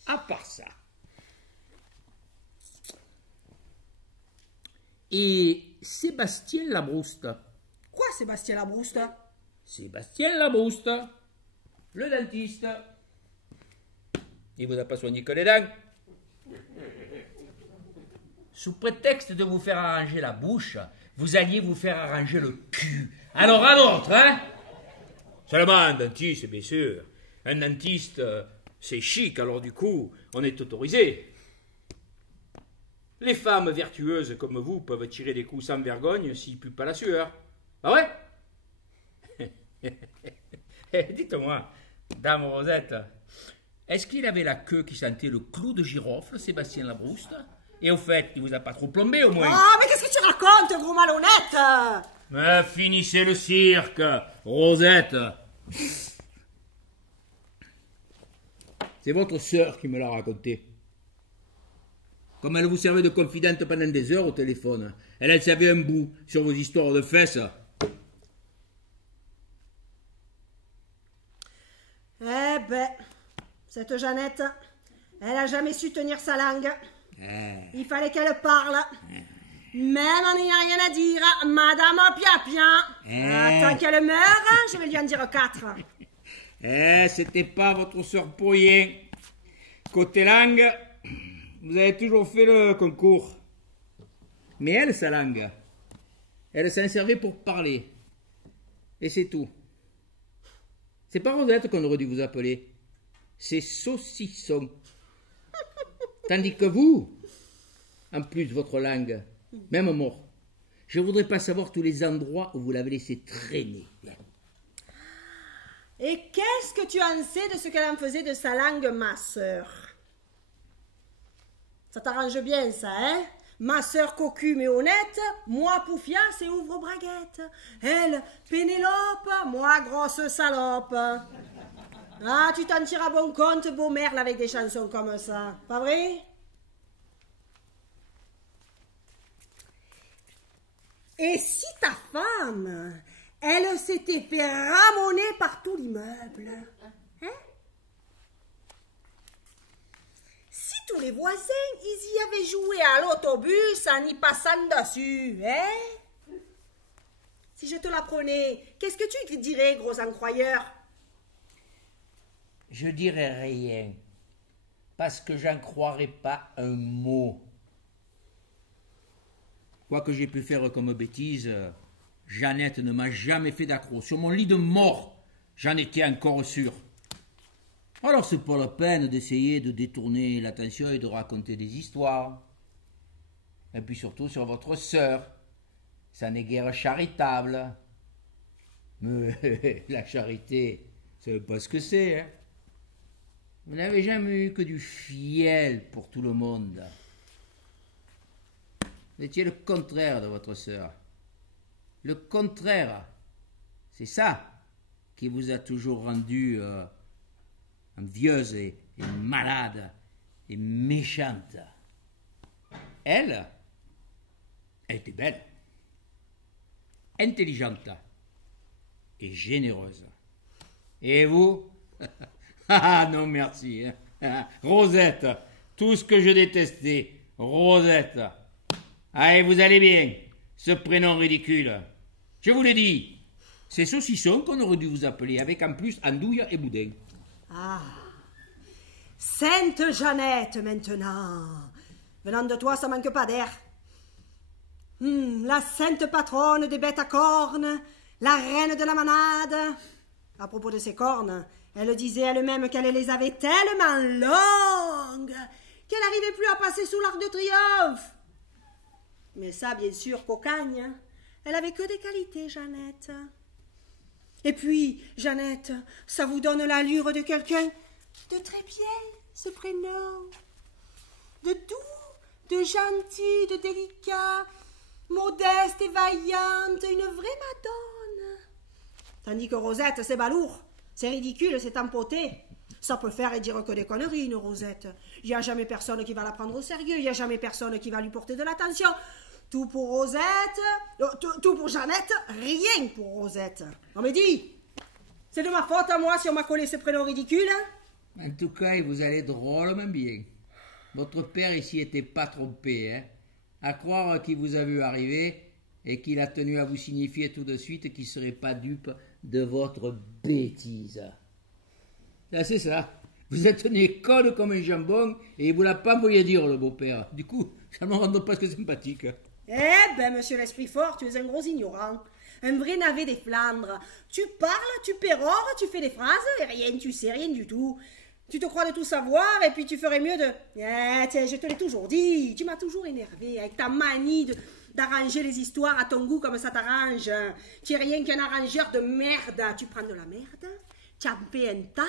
À part ça. Et Sébastien Labrouste. Quoi, Sébastien Labrouste? Sébastien Labrouste, le dentiste. Il vous a pas soigné que les dents. Sous prétexte de vous faire arranger la bouche, vous alliez vous faire arranger le cul. Alors à l'autre, hein? Seulement un dentiste, bien sûr. Un dentiste, c'est chic, alors du coup, on est autorisé. Les femmes vertueuses comme vous peuvent tirer des coups sans vergogne s'ils puent pas la sueur. Ah ouais? Dites-moi, Dame Rosette, est-ce qu'il avait la queue qui sentait le clou de girofle, Sébastien Labrouste? Et au fait, il vous a pas trop plombé au moins? Oh, mais qu'est-ce que tu racontes, gros malhonnête? Mais finissez le cirque, Rosette. C'est votre sœur qui me l'a raconté. Comme elle vous servait de confidente pendant des heures au téléphone. Elle en savait un bout sur vos histoires de fesses. Eh ben, cette Jeannette, elle a jamais su tenir sa langue. Il fallait qu'elle parle. Même en n'ayant rien à dire, Madame Piapien. Tant qu'elle meurt, je vais lui en dire 4. C'était pas votre sœur pour rien. Côté langue, vous avez toujours fait le concours. Mais elle, sa langue, elle s'en servait pour parler. Et c'est tout. C'est pas Rosette qu'on aurait dû vous appeler. C'est Saucisson. Tandis que vous, en plus de votre langue, même mort, je voudrais pas savoir tous les endroits où vous l'avez laissé traîner. Et qu'est-ce que tu en sais de ce qu'elle en faisait de sa langue, ma sœur? Ça t'arrange bien, ça, hein? Ma sœur cocu mais honnête, moi poufiasse et ouvre braguette. Elle, Pénélope, moi grosse salope. Ah, tu t'en tires à bon compte, beau merle, avec des chansons comme ça. Pas vrai? Et si ta femme, elle s'était fait ramoner par tout l'immeuble, hein? Si tous les voisins, ils y avaient joué à l'autobus en y passant dessus, hein? Si je te l'apprenais, qu'est-ce que tu dirais, gros incroyeur? Je dirais rien, parce que j'en croirais pas un mot. Quoi que j'ai pu faire comme bêtise, Jeannette ne m'a jamais fait d'accroc. Sur mon lit de mort, j'en étais encore sûr. Alors c'est pas la peine d'essayer de détourner l'attention et de raconter des histoires. Et puis surtout sur votre sœur. Ça n'est guère charitable. Mais la charité, c'est pas ce que c'est, hein. Vous n'avez jamais eu que du fiel pour tout le monde. Vous étiez le contraire de votre sœur. Le contraire. C'est ça qui vous a toujours rendu envieuse et malade et méchante. Elle était belle, intelligente et généreuse. Et vous? Ah non, merci. Rosette, tout ce que je détestais. Rosette. Allez, vous allez bien. Ce prénom ridicule. Je vous l'ai dit. C'est Saucisson qu'on aurait dû vous appeler, avec en plus andouille et boudin. Ah, Sainte Jeannette maintenant. Venant de toi, ça manque pas d'air. La sainte patronne des bêtes à cornes, la reine de la manade. À propos de ses cornes, elle disait elle-même qu'elle les avait tellement longues qu'elle n'arrivait plus à passer sous l'arc de triomphe. Mais ça, bien sûr, cocagne, elle avait que des qualités, Jeannette. Et puis, Jeannette, ça vous donne l'allure de quelqu'un de très bien, ce prénom. De doux, de gentil, de délicat, modeste et vaillante, une vraie madone. Tandis que Rosette, c'est balourd, c'est ridicule, c'est empoté. Ça peut faire et dire que des conneries, une Rosette. Il n'y a jamais personne qui va la prendre au sérieux, il n'y a jamais personne qui va lui porter de l'attention. Tout pour Rosette, tout pour Jeannette, rien pour Rosette. Non mais dis, c'est de ma faute à moi si on m'a collé ce prénom ridicule, hein? En tout cas, il vous allait drôlement bien. Votre père ici était pas trompé, hein. À croire qu'il vous a vu arriver et qu'il a tenu à vous signifier tout de suite qu'il ne serait pas dupe de votre bêtise. Là, c'est ça. Vous êtes né conne comme un jambon et il vous l'a pas envoyé dire, le beau-père. Du coup, ça me rend presque sympathique. Eh ben, monsieur l'esprit fort, tu es un gros ignorant. Un vrai navet des Flandres. Tu parles, tu pérores, tu fais des phrases et rien, tu sais rien du tout. Tu te crois de tout savoir et puis tu ferais mieux de... Eh, tiens, je te l'ai toujours dit, tu m'as toujours énervé avec ta manie d'arranger les histoires à ton goût comme ça t'arrange. Tu es rien qu'un arrangeur de merde. Tu prends de la merde, tu en fais un tas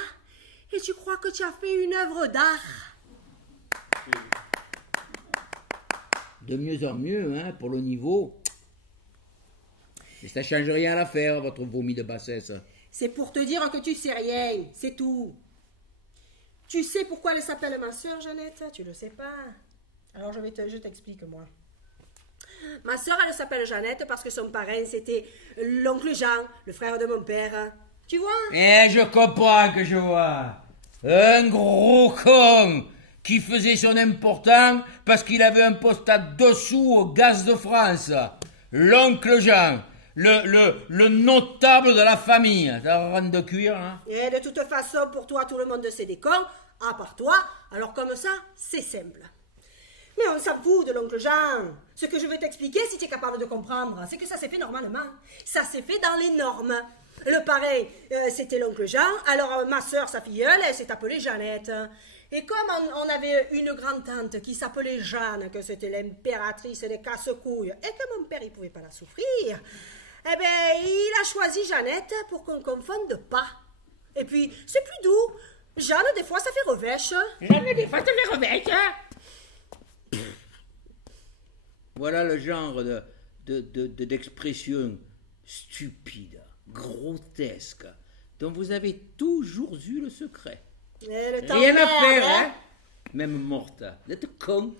et tu crois que tu as fait une œuvre d'art. De mieux en mieux, hein, pour le niveau. Mais ça change rien à l'affaire, votre vomi de bassesse. C'est pour te dire que tu sais rien, c'est tout. Tu sais pourquoi elle s'appelle ma sœur, Jeannette? Tu le sais pas. Alors je t'explique, moi. Ma sœur, elle s'appelle Jeannette parce que son parrain, c'était l'oncle Jean, le frère de mon père. Tu vois? Eh, je comprends que je vois. Un gros con qui faisait son important parce qu'il avait un poste à 2 sous au Gaz de France. L'oncle Jean, le notable de la famille. T'as rang de cuir, hein? Et de toute façon, pour toi, tout le monde sait des cons, à part toi. Alors comme ça, c'est simple. Mais on s'en fout de l'oncle Jean. Ce que je veux t'expliquer, si tu es capable de comprendre, c'est que ça s'est fait normalement. Ça s'est fait dans les normes. Le parrain, c'était l'oncle Jean. Alors ma sœur, sa filleule, elle s'est appelée Jeannette. Et comme on avait une grand-tante qui s'appelait Jeanne, que c'était l'impératrice des casse-couilles, et que mon père, il pouvait pas la souffrir, eh ben, il a choisi Jeannette pour qu'on confonde pas. Et puis, c'est plus doux. Jeanne, des fois, ça fait revêche. Jeanne, des fois, ça fait revêche. Voilà le genre d'expression stupide, grotesque, dont vous avez toujours eu le secret. Rien à faire, hein? Même morte. Vous êtes con.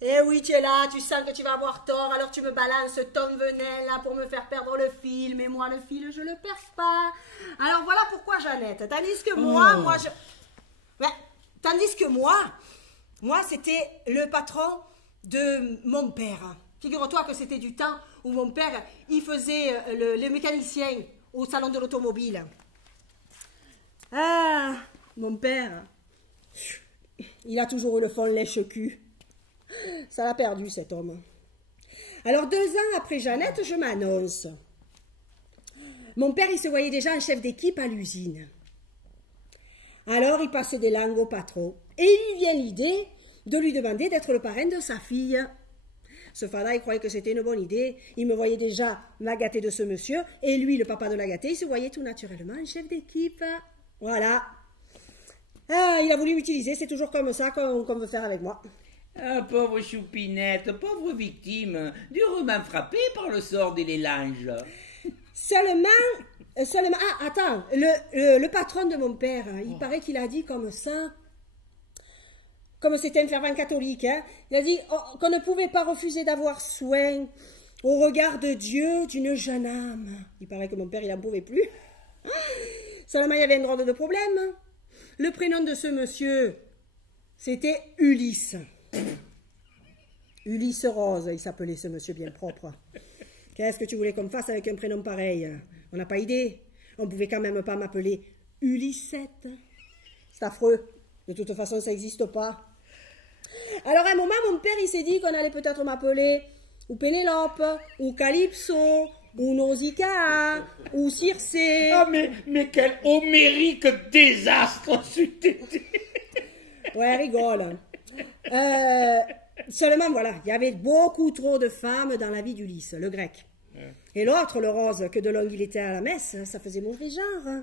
Eh oui, tu es là, tu sens que tu vas avoir tort, alors tu me balances ton venin là pour me faire perdre le fil, mais moi le fil je le perds pas. Alors voilà pourquoi Jeannette, tandis que moi, tandis que moi c'était le patron de mon père. Figure-toi que c'était du temps où mon père, il faisait le mécanicien au salon de l'automobile. Ah, mon père, il a toujours eu le fond lèche-cul. Ça l'a perdu, cet homme. Alors, 2 ans après Jeannette, je m'annonce. Mon père, il se voyait déjà un chef d'équipe à l'usine. Alors, il passait des langues au patron. Et il lui vient l'idée de lui demander d'être le parrain de sa fille. Ce fada, il croyait que c'était une bonne idée. Il me voyait déjà la gâtée de ce monsieur. Et lui, le papa de la gâtée, il se voyait tout naturellement un chef d'équipe. Voilà. Ah, il a voulu m'utiliser. C'est toujours comme ça qu'on veut faire avec moi. Ah, pauvre choupinette, pauvre victime, durement frappée par le sort des Lélanges. Seulement, ah, attends, le patron de mon père, il paraît qu'il a dit comme ça, comme c'était un fervent catholique, hein, il a dit qu'on ne pouvait pas refuser d'avoir soin au regard de Dieu d'une jeune âme. Il paraît que mon père, il n'en pouvait plus. Seulement, il y avait un drôle de problème. Le prénom de ce monsieur, c'était Ulysse. Ulysse Rose, il s'appelait ce monsieur bien propre. Qu'est-ce que tu voulais qu'on fasse avec un prénom pareil? On n'a pas idée. On pouvait quand même pas m'appeler Ulyssette. C'est affreux. De toute façon, ça n'existe pas. Alors à un moment, mon père, il s'est dit qu'on allait peut-être m'appeler ou Pénélope, ou Calypso, ou Nausicaa, ou Circé. Ah, mais quel homérique désastre c'eût été. Ouais, rigole. Seulement, voilà, il y avait beaucoup trop de femmes dans la vie d'Ulysse, le grec. Et l'autre, le Rose, que de longue il était à la messe, ça faisait mauvais genre.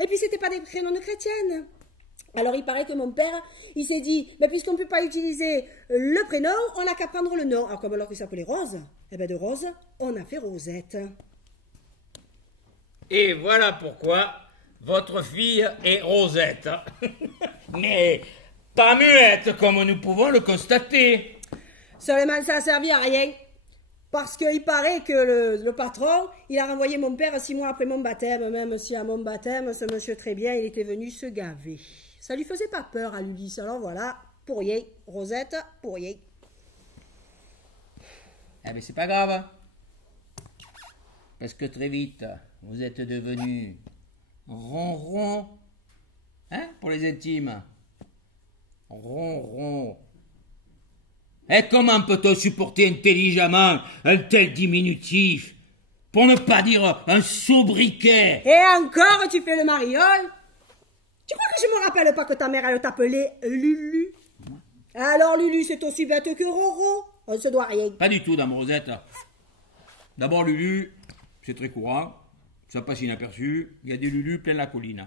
Et puis, c'était pas des prénoms de chrétiennes. Alors, il paraît que mon père, il s'est dit, mais puisqu'on ne peut pas utiliser le prénom, on n'a qu'à prendre le nom. Alors, comme alors il s'appelait Rose, eh bien de Rose, on a fait Rosette. Et voilà pourquoi votre fille est Rosette. Mais pas muette, comme nous pouvons le constater. Seulement, ça a servi à rien. Parce qu'il paraît que le patron, il a renvoyé mon père 6 mois après mon baptême, même si à mon baptême, ce monsieur très bien, il était venu se gaver. Ça lui faisait pas peur à l'Ulysse, alors voilà, pour rien. Rosette, pour rien. Eh bien, c'est pas grave. Parce que très vite, vous êtes devenu ronron. Hein, pour les intimes. Ronron. Et comment peut-on supporter intelligemment un tel diminutif? Pour ne pas dire un sobriquet. Et encore, tu fais le mariole? Tu crois que je me rappelle pas que ta mère, elle t'appelait Lulu? Alors Lulu, c'est aussi bête que Roro. On se doit rien. Pas du tout, dame Rosette. D'abord, Lulu, c'est très courant. Ça passe inaperçu. Il y a des Lulu plein la colline.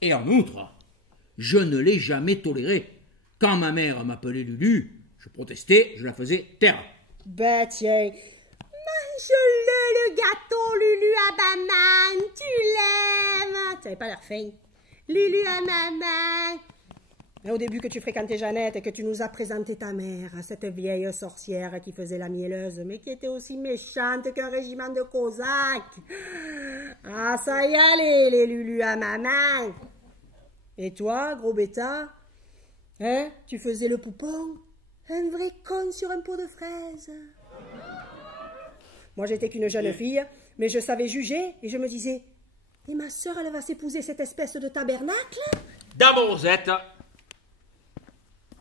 Et en outre, je ne l'ai jamais toléré. Quand ma mère m'appelait Lulu, je protestais, je la faisais taire. Ben tiens, mange-le, le gâteau, Lulu à maman, tu l'aimes. Tu n'avais pas l'air fin. Lulu à maman. Mais au début que tu fréquentais Jeannette et que tu nous as présenté ta mère, cette vieille sorcière qui faisait la mielleuse, mais qui était aussi méchante qu'un régiment de Cosaques. Ah, ça y allait, les Lulu à maman. Et toi, gros bêta, hein, tu faisais le poupon, un vrai con sur un pot de fraises. Moi, j'étais qu'une jeune fille, mais je savais juger et je me disais, et ma sœur, elle va s'épouser cette espèce de tabernacle? Dame Rosette,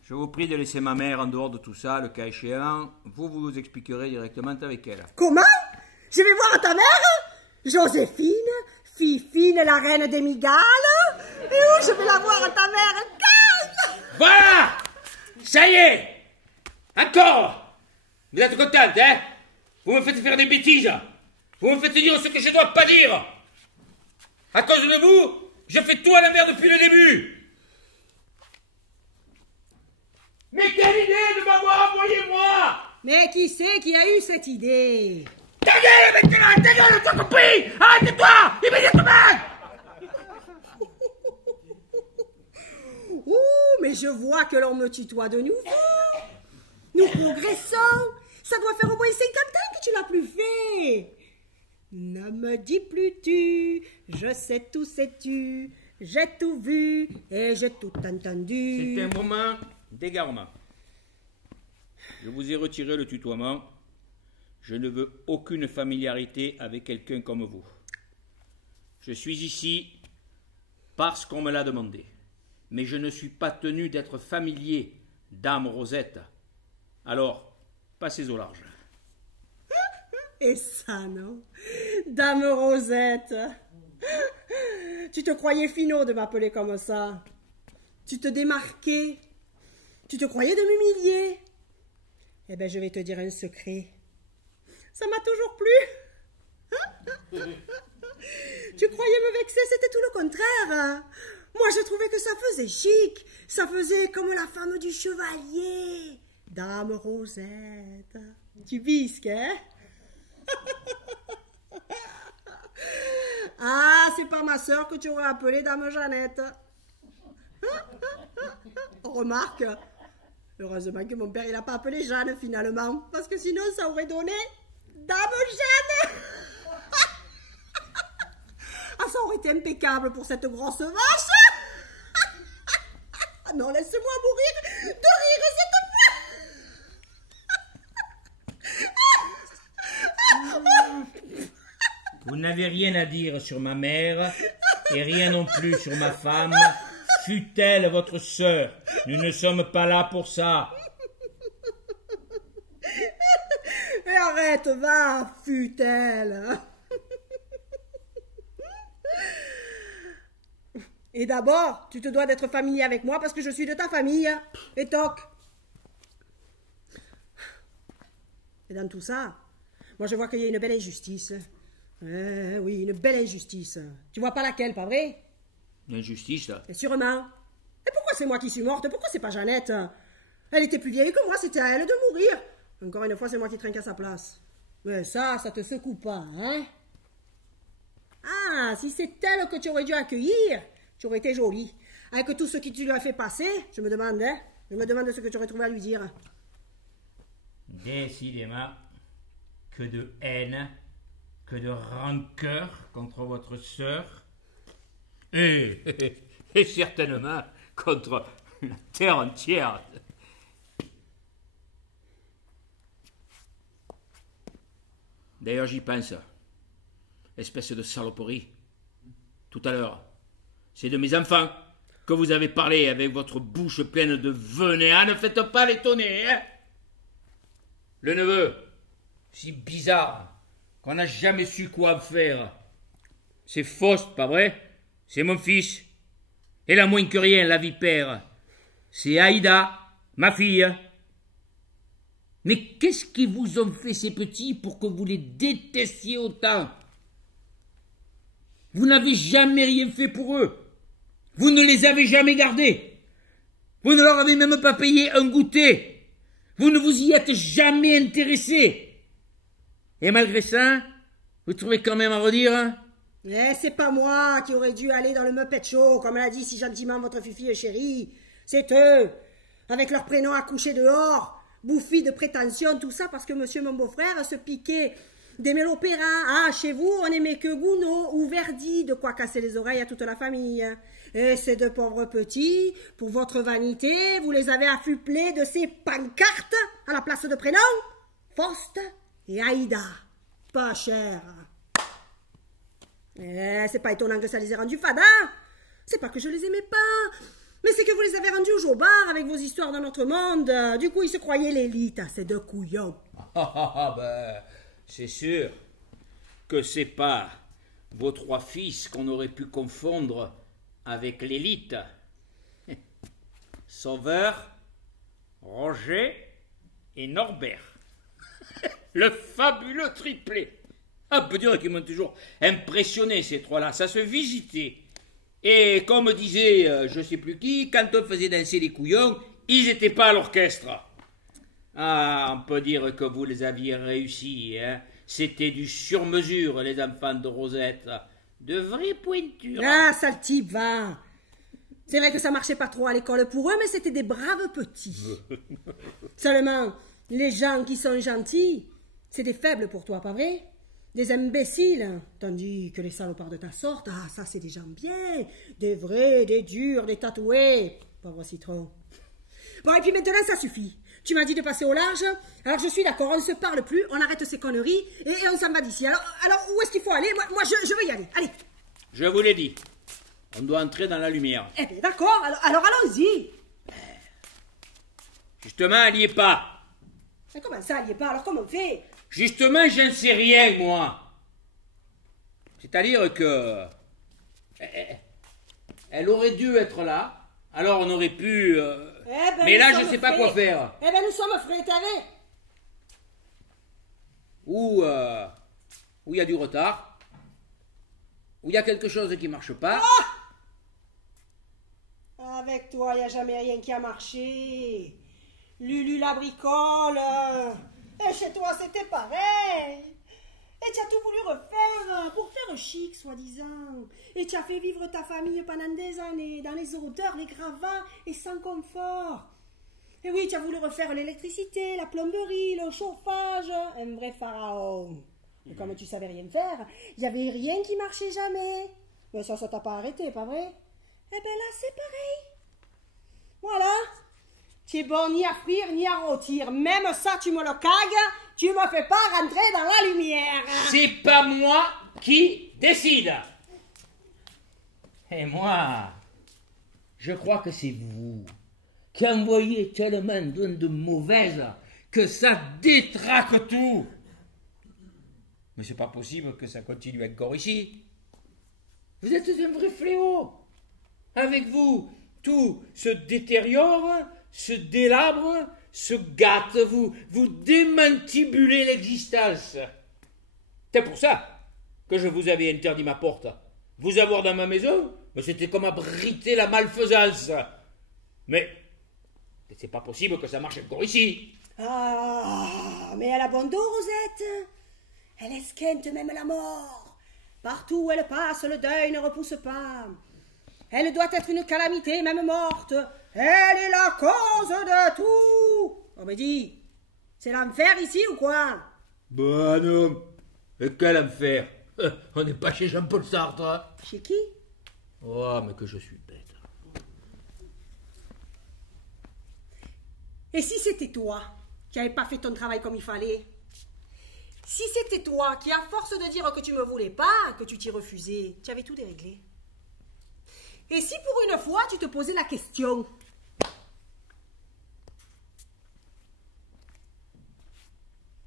je vous prie de laisser ma mère en dehors de tout ça, le cas échéant. Vous expliquerez directement avec elle. Comment? Je vais voir ta mère? Joséphine, Fifine, la reine des Migales? Et où je vais la voir, ta mère? Calme! Voilà! Ça y est! Encore! Vous êtes contente, hein? Vous me faites faire des bêtises! Vous me faites dire ce que je ne dois pas dire! À cause de vous, je fais tout à la mer depuis le début! Mais quelle idée de m'avoir envoyé moi! Mais qui c'est qui a eu cette idée? Ta gueule maintenant! Ta gueule, tu as compris! Arrête-toi! Immédiatement! Ouh, mais je vois que l'on me tutoie de nouveau. Nous progressons. Ça doit faire au moins 50 ans que tu l'as plus fait. Ne me dis plus tu, je sais tout, sais-tu. J'ai tout vu et j'ai tout entendu. C'est un moment d'égarement. Je vous ai retiré le tutoiement. Je ne veux aucune familiarité avec quelqu'un comme vous. Je suis ici parce qu'on me l'a demandé. Mais je ne suis pas tenu d'être familier, dame Rosette. Alors, passez au large. Et ça, non? Dame Rosette. Tu te croyais finot de m'appeler comme ça. Tu te démarquais. Tu te croyais de m'humilier. Eh bien, je vais te dire un secret. Ça m'a toujours plu. Tu croyais me vexer, c'était tout le contraire. Moi, je trouvais que ça faisait chic. Ça faisait comme la femme du chevalier. Dame Rosette. Tu bisques, hein? Ah, c'est pas ma sœur que tu aurais appelée Dame Jeannette. Remarque, heureusement que mon père, il n'a pas appelé Jeanne, finalement. Parce que sinon, ça aurait donné Dame Jeanne. Ah, ça aurait été impeccable pour cette grosse vache. Non, laisse-moi mourir de rire, s'il te plaît. Vous n'avez rien à dire sur ma mère et rien non plus sur ma femme, fût-elle votre sœur. Nous ne sommes pas là pour ça. Et arrête, va, fût-elle. Et d'abord, tu te dois d'être familier avec moi parce que je suis de ta famille. Et toc. Et dans tout ça, moi je vois qu'il y a une belle injustice. Oui, une belle injustice. Tu vois pas laquelle, pas vrai? L'injustice, là. Et sûrement. Et pourquoi c'est moi qui suis morte? Pourquoi c'est pas Jeannette? Elle était plus vieille que moi, c'était à elle de mourir. Encore une fois, c'est moi qui trinque à sa place. Mais ça te secoue pas, hein? Ah, si c'est elle que tu aurais dû accueillir, tu aurais été jolie. Avec tout ce que tu lui as fait passer, je me demande, hein, je me demande ce que tu aurais trouvé à lui dire. Décidément, que de haine, que de rancœur contre votre sœur, et certainement contre la terre entière. D'ailleurs, j'y pense. Espèce de saloperie. Tout à l'heure, c'est de mes enfants que vous avez parlé avec votre bouche pleine de venin. Ne faites pas l'étonner, hein? Le neveu, si bizarre qu'on n'a jamais su quoi en faire. C'est Faust, pas vrai? C'est mon fils. Et la moins que rien, la vipère. C'est Aïda, ma fille. Mais qu'est-ce qu'ils vous ont fait, ces petits, pour que vous les détestiez autant? Vous n'avez jamais rien fait pour eux. Vous ne les avez jamais gardés. Vous ne leur avez même pas payé un goûter. Vous ne vous y êtes jamais intéressé. Et malgré ça, vous trouvez quand même à redire? Eh, c'est pas moi qui aurais dû aller dans le Muppet Show, comme l'a dit si gentiment votre fifi chérie. C'est eux, avec leur prénom accouché dehors, bouffis de prétention, tout ça parce que monsieur mon beau-frère se piquait d'aimer l'opéra. Ah, chez vous, on aimait que Gounod ou Verdi, de quoi casser les oreilles à toute la famille. Et ces deux pauvres petits, pour votre vanité, vous les avez affublés de ces pancartes à la place de prénom. Faust et Aïda. Pas cher. Eh, c'est pas étonnant que ça les ait rendus fada. C'est pas que je les aimais pas, mais c'est que vous les avez rendus au jobard avec vos histoires dans notre monde. Du coup, ils se croyaient l'élite, ces deux couillons. Ben, c'est sûr que c'est pas vos trois fils qu'on aurait pu confondre avec l'élite. Sauveur, Roger et Norbert. Le fabuleux triplé. On peut dire qu'ils m'ont toujours impressionné, ces trois-là. Ça se visitait. Et comme disait je sais plus qui, quand on faisait danser les couillons, ils n'étaient pas à l'orchestre. Ah, on peut dire que vous les aviez réussi, hein. C'était du sur-mesure, les enfants de Rosette. De vraies pointures. Ah, sale type, va. C'est vrai que ça marchait pas trop à l'école pour eux, mais c'était des braves petits. Seulement, les gens qui sont gentils, c'est des faibles pour toi, pas vrai? Des imbéciles, tandis que les salopards de ta sorte, ah, ça c'est des gens bien, des vrais, des durs, des tatoués, pauvre citron. Bon, et puis maintenant ça suffit. Tu m'as dit de passer au large, alors je suis d'accord, on ne se parle plus, on arrête ces conneries et on s'en va d'ici. Alors où est-ce qu'il faut aller? Moi je veux y aller, allez. Je vous l'ai dit, on doit entrer dans la lumière. Eh bien d'accord, alors allons-y. Justement, elle n'y est pas. Mais comment ça, elle n'y est pas? Alors comment on fait? Justement, j'en sais rien, moi. C'est-à-dire que... Elle aurait dû être là, alors on aurait pu... mais là, je ne sais pas quoi faire. Eh bien, nous sommes frais, t'as vu? Ou il y a du retard, ou il y a quelque chose qui ne marche pas. Ah, avec toi, il n'y a jamais rien qui a marché. Lulu la bricole. Et chez toi, c'était pareil. Et tu as tout voulu refaire pour faire chic, soi-disant. Et tu as fait vivre ta famille pendant des années, dans les odeurs, les gravats et sans confort. Et oui, tu as voulu refaire l'électricité, la plomberie, le chauffage. Un vrai pharaon. Et comme tu savais rien faire, il n'y avait rien qui marchait jamais. Mais ça t'a pas arrêté, pas vrai? Eh bien là, c'est pareil. Voilà. Tu es bon ni à frire ni à rôtir. Même ça, tu me le cagues. Tu me fais pas rentrer dans la lumière. C'est pas moi qui décide. Et moi, je crois que c'est vous qui envoyez tellement de mauvaises que ça détraque tout. Mais c'est pas possible que ça continue encore ici. Vous êtes un vrai fléau. Avec vous, tout se détériore, se délabre, se gâte, vous démantibulez l'existence. C'est pour ça que je vous avais interdit ma porte. Vous avoir dans ma maison, c'était comme abriter la malfaisance. Mais c'est pas possible que ça marche encore ici. Ah, mais elle a bon dos, Rosette. Elle esquinte même la mort. Partout où elle passe, le deuil ne repousse pas. Elle doit être une calamité, même morte. Elle est la cause de tout. Oh, mais dis, c'est l'enfer ici ou quoi? Bah non, et quel enfer. On n'est pas chez Jean-Paul Sartre. Chez qui? Oh, mais que je suis bête. Et si c'était toi qui n'avais pas fait ton travail comme il fallait? Si c'était toi qui, à force de dire que tu me voulais pas, que tu t'y refusais, tu avais tout déréglé. Et si pour une fois tu te posais la question?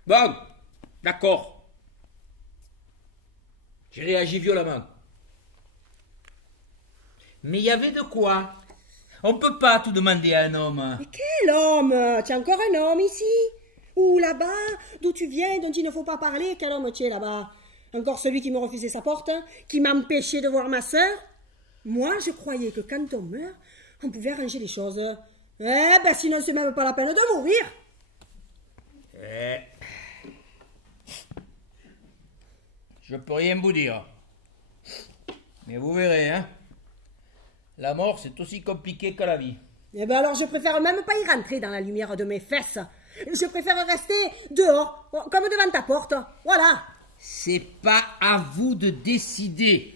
Bon, d'accord. J'ai réagi violemment. Mais il y avait de quoi. On ne peut pas tout demander à un homme. Mais quel homme? Tu es encore un homme ici? Ou là-bas, d'où tu viens, dont il ne faut pas parler? Quel homme tu es là-bas? Encore celui qui me refusait sa porte, qui m'empêchait de voir ma sœur? Moi, je croyais que quand on meurt, on pouvait arranger les choses. Eh ben, sinon, c'est même pas la peine de mourir. Je peux rien vous dire. Mais vous verrez, hein. La mort, c'est aussi compliqué que la vie. Eh ben alors, je préfère même pas y rentrer dans la lumière de mes fesses. Je préfère rester dehors, comme devant ta porte. Voilà. C'est pas à vous de décider.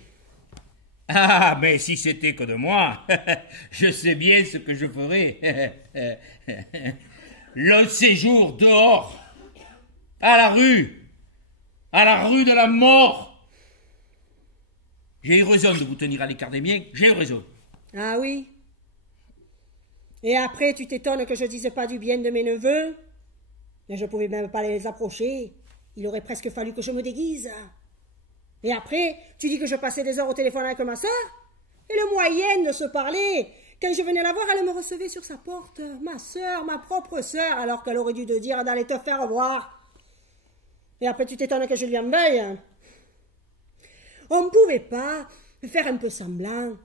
Ah, mais si c'était que de moi, je sais bien ce que je ferais. Le séjour dehors, à la rue de la mort. J'ai eu raison de vous tenir à l'écart des miens, j'ai eu raison. Ah oui. Et après, tu t'étonnes que je dise pas du bien de mes neveux? Mais je pouvais même pas les approcher. Il aurait presque fallu que je me déguise. Et après, tu dis que je passais des heures au téléphone avec ma sœur? Et le moyen de se parler, quand je venais la voir, elle me recevait sur sa porte. Ma sœur, ma propre sœur, alors qu'elle aurait dû te dire d'aller te faire voir. Et après, tu t'étonnes que je lui en veuille. On ne pouvait pas faire un peu semblant.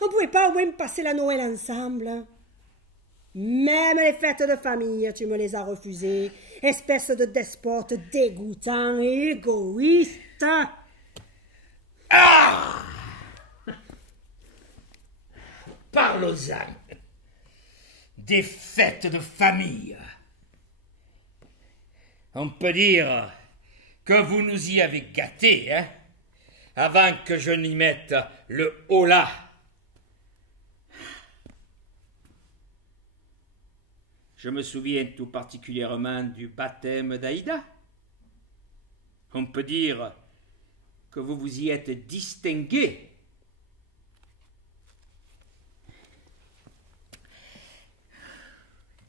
On ne pouvait pas au moins passer la Noël ensemble. Même les fêtes de famille, tu me les as refusées. Espèce de despote dégoûtant et égoïste. Ah! Parlons-en. Des fêtes de famille. On peut dire que vous nous y avez gâtés, hein, avant que je n'y mette le holà. Je me souviens tout particulièrement du baptême d'Aïda. On peut dire que vous vous y êtes distingué.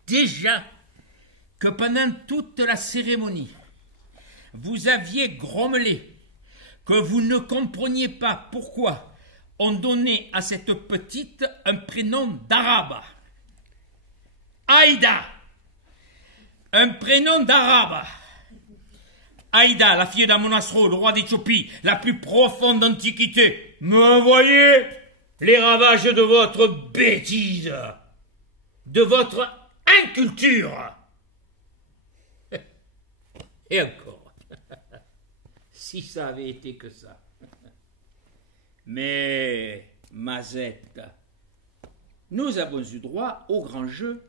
Déjà que pendant toute la cérémonie, vous aviez grommelé que vous ne compreniez pas pourquoi on donnait à cette petite un prénom d'arabe. Aïda, un prénom d'arabe. Aïda, la fille d'Amonasro, le roi d'Éthiopie, la plus profonde antiquité. Me voyez les ravages de votre bêtise, de votre inculture. Et encore, si ça avait été que ça. Mais, Mazette, nous avons eu droit au grand jeu.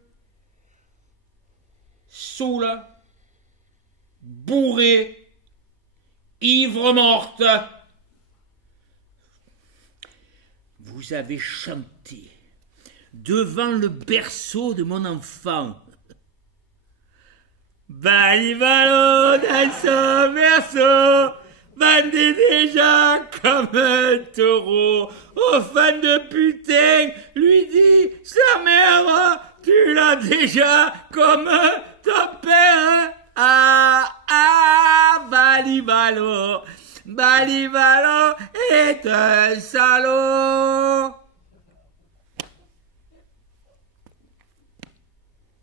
Saoule, bourré, ivre morte. Vous avez chanté devant le berceau de mon enfant. Balivalo dans son berceau, bandé déjà comme un taureau. Au fan de putain, lui dit sa mère, tu l'as déjà comme ton père. Balivalo, Balivalo est un salaud.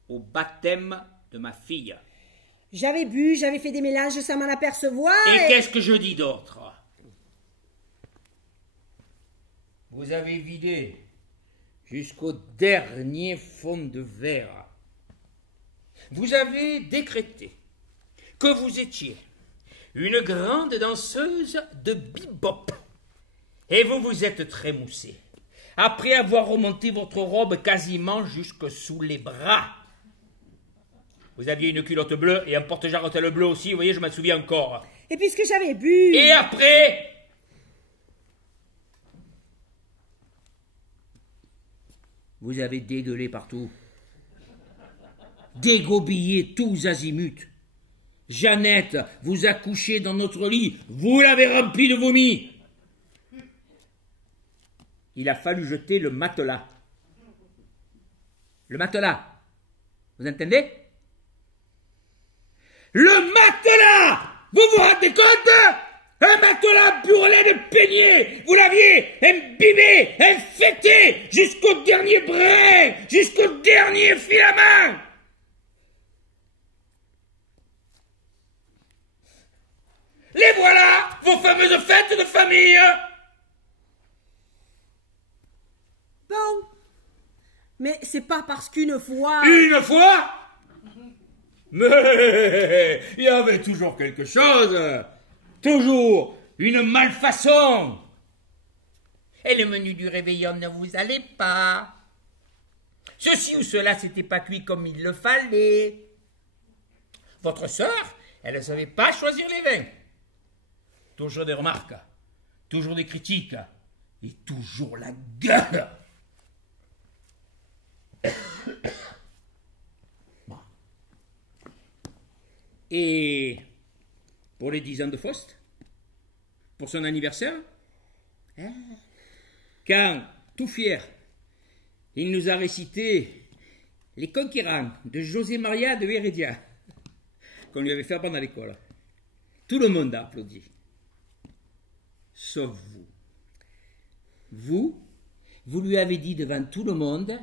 Au baptême de ma fille. J'avais bu, j'avais fait des mélanges sans m'en apercevoir. Et qu'est-ce que je dis d'autre? Vous avez vidé jusqu'au dernier fond de verre. Vous avez décrété que vous étiez une grande danseuse de bebop. Et vous vous êtes trémoussé, après avoir remonté votre robe quasiment jusque sous les bras. Vous aviez une culotte bleue et un porte-jarretelle bleu aussi, vous voyez, je m'en souviens encore. Et puisque j'avais bu... Et après... Vous avez dégueulé partout. Dégobillé tous azimuts. Jeannette vous a couché dans notre lit, vous l'avez rempli de vomi. Il a fallu jeter le matelas. Le matelas. Vous entendez? Le matelas! Vous vous rendez compte? Un matelas burlé de peignets! Vous l'aviez imbibé, infecté, jusqu'au dernier brin, jusqu'au dernier filament! Les voilà, vos fameuses fêtes de famille! Bon. Mais c'est pas parce qu'une fois... Une fois? Mais il y avait toujours quelque chose, toujours une malfaçon. Et le menu du réveillon ne vous allait pas. Ceci ou cela s'était pas cuit comme il le fallait. Votre sœur, elle ne savait pas choisir les vins. Toujours des remarques, toujours des critiques, et toujours la gueule. Et pour les 10 ans de Faust, pour son anniversaire, quand, tout fier, il nous a récité Les Conquérants de José Maria de Heredia, qu'on lui avait fait apprendre à l'école. Tout le monde a applaudi, sauf vous. Vous lui avez dit devant tout le monde,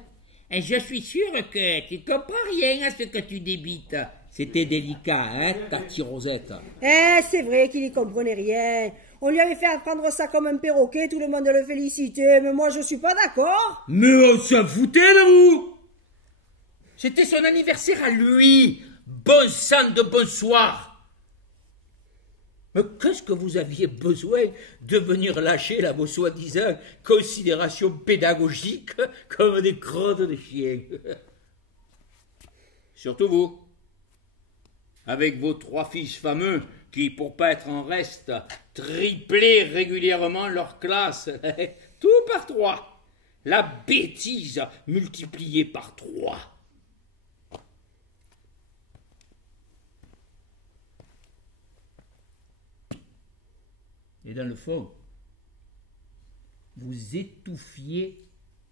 et je suis sûr que tu ne comprends rien à ce que tu débites. C'était délicat, hein, Tati Rosette? C'est vrai qu'il y comprenait rien. On lui avait fait apprendre ça comme un perroquet, tout le monde le félicitait, mais moi je suis pas d'accord. Mais on s'en foutait de vous! C'était son anniversaire à lui. Bon sang de bonsoir. Mais qu'est-ce que vous aviez besoin de venir lâcher là vos soi-disant considérations pédagogiques comme des crottes de chiens? Surtout vous, avec vos 3 fils fameux qui, pour pas être en reste, triplaient régulièrement leur classe, tout par 3. La bêtise multipliée par 3. Et dans le fond, vous étouffiez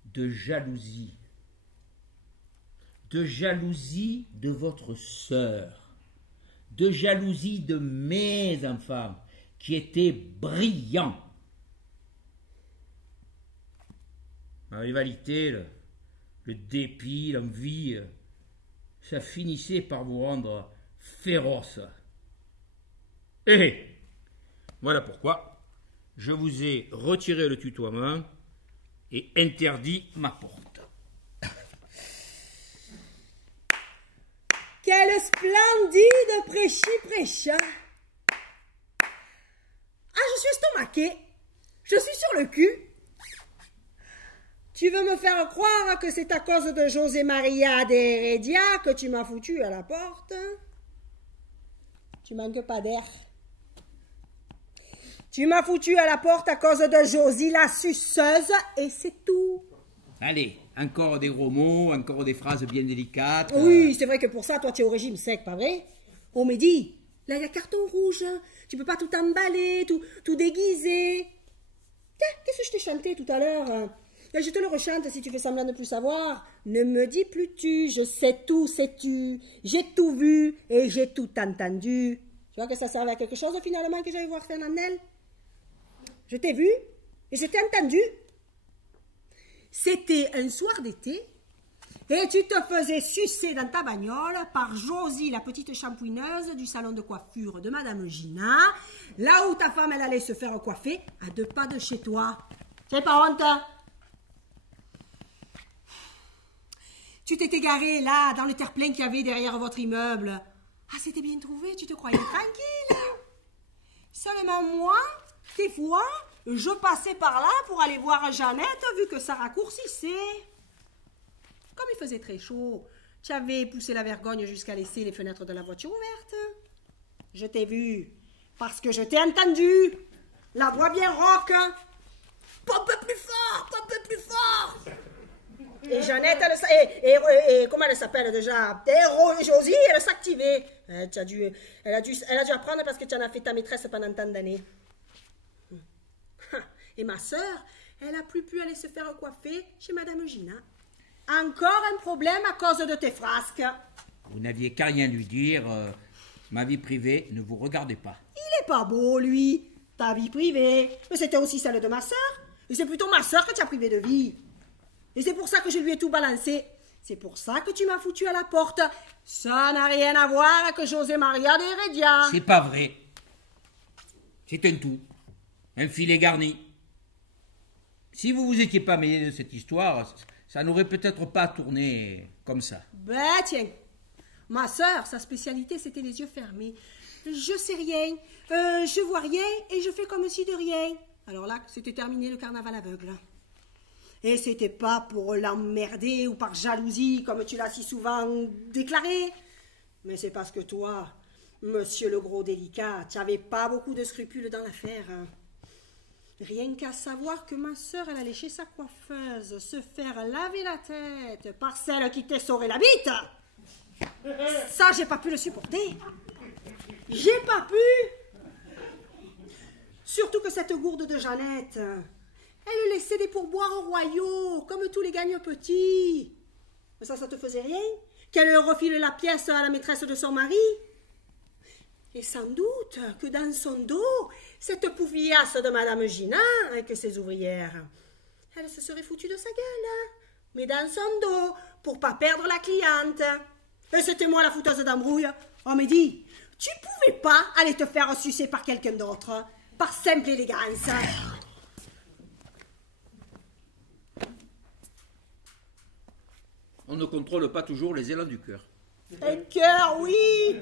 de jalousie. De jalousie de votre sœur. De jalousie de mes enfants, qui étaient brillants. La rivalité, le dépit, l'envie, ça finissait par vous rendre féroce. Et voilà pourquoi je vous ai retiré le tutoiement et interdit ma porte. Quelle splendide prêchi-prêcha! Ah, je suis estomaquée. Je suis sur le cul. Tu veux me faire croire que c'est à cause de José Maria de Heredia que tu m'as foutu à la porte? Tu manques pas d'air. Tu m'as foutu à la porte à cause de Josie la suceuse et c'est tout. Allez, encore des gros mots, encore des phrases bien délicates. Oui, c'est vrai que pour ça, toi, tu es au régime sec, pas vrai? On me dit, là, il y a carton rouge. Tu peux pas tout emballer, tout déguiser. Tiens, qu'est-ce que je t'ai chanté tout à l'heure? Je te le rechante si tu fais semblant de plus savoir. Ne me dis plus tu, je sais tout, sais-tu. J'ai tout vu et j'ai tout entendu. Tu vois que ça servait à quelque chose finalement que j'allais voir Fernandel? Je t'ai vu et je t'ai entendu. C'était un soir d'été et tu te faisais sucer dans ta bagnole par Josie, la petite shampouineuse du salon de coiffure de Madame Gina, là où ta femme, elle allait se faire coiffer à 2 pas de chez toi. C'est pas honte? Tu t'étais garé là, dans le terre-plein qu'il y avait derrière votre immeuble. Ah, c'était bien trouvé, tu te croyais tranquille. Seulement moi, des fois, je passais par là pour aller voir Jeannette, vu que ça raccourcissait. Comme il faisait très chaud, tu avais poussé la vergogne jusqu'à laisser les fenêtres de la voiture ouvertes. Je t'ai vu, parce que je t'ai entendu. La voix bien rauque. Pompe plus fort, pompe plus fort. Et Jeannette, et comment elle s'appelle déjà? Et Josie, elle s'activait. Elle a dû apprendre parce que tu en as fait ta maîtresse pendant tant d'années. Et ma sœur, elle n'a plus pu aller se faire coiffer chez Madame Gina. Encore un problème à cause de tes frasques. Vous n'aviez qu'à rien lui dire. Ma vie privée ne vous regardait pas. Il est pas beau, lui. Ta vie privée. Mais c'était aussi celle de ma sœur. Et c'est plutôt ma sœur que tu as privé de vie. Et c'est pour ça que je lui ai tout balancé. C'est pour ça que tu m'as foutu à la porte. Ça n'a rien à voir avec José Maria d'Heredia. C'est pas vrai. C'est un tout. Un filet garni. Si vous vous étiez pas mêlé de cette histoire, ça n'aurait peut-être pas tourné comme ça. Ben tiens. Ma sœur, sa spécialité, c'était les yeux fermés. Je sais rien, je vois rien et je fais comme si de rien. Alors là, c'était terminé le carnaval aveugle. Et c'était pas pour l'emmerder ou par jalousie, comme tu l'as si souvent déclaré. Mais c'est parce que toi, monsieur le gros délicat, tu n'avais pas beaucoup de scrupules dans l'affaire. Rien qu'à savoir que ma sœur, elle allait chez sa coiffeuse se faire laver la tête par celle qui t'essorait la bite. Ça, j'ai pas pu le supporter. J'ai pas pu. Surtout que cette gourde de Jeannette, elle laissait des pourboires royaux, comme tous les gagnants petits. Mais ça te faisait rien? Qu'elle refile la pièce à la maîtresse de son mari? Et sans doute que dans son dos, cette poufiasse de Madame Gina, avec ses ouvrières, elle se serait foutue de sa gueule, mais dans son dos, pour pas perdre la cliente. Et c'était moi la fouteuse d'embrouille. On me dit, tu pouvais pas aller te faire sucer par quelqu'un d'autre, par simple élégance. On ne contrôle pas toujours les élans du cœur. Un cœur, oui,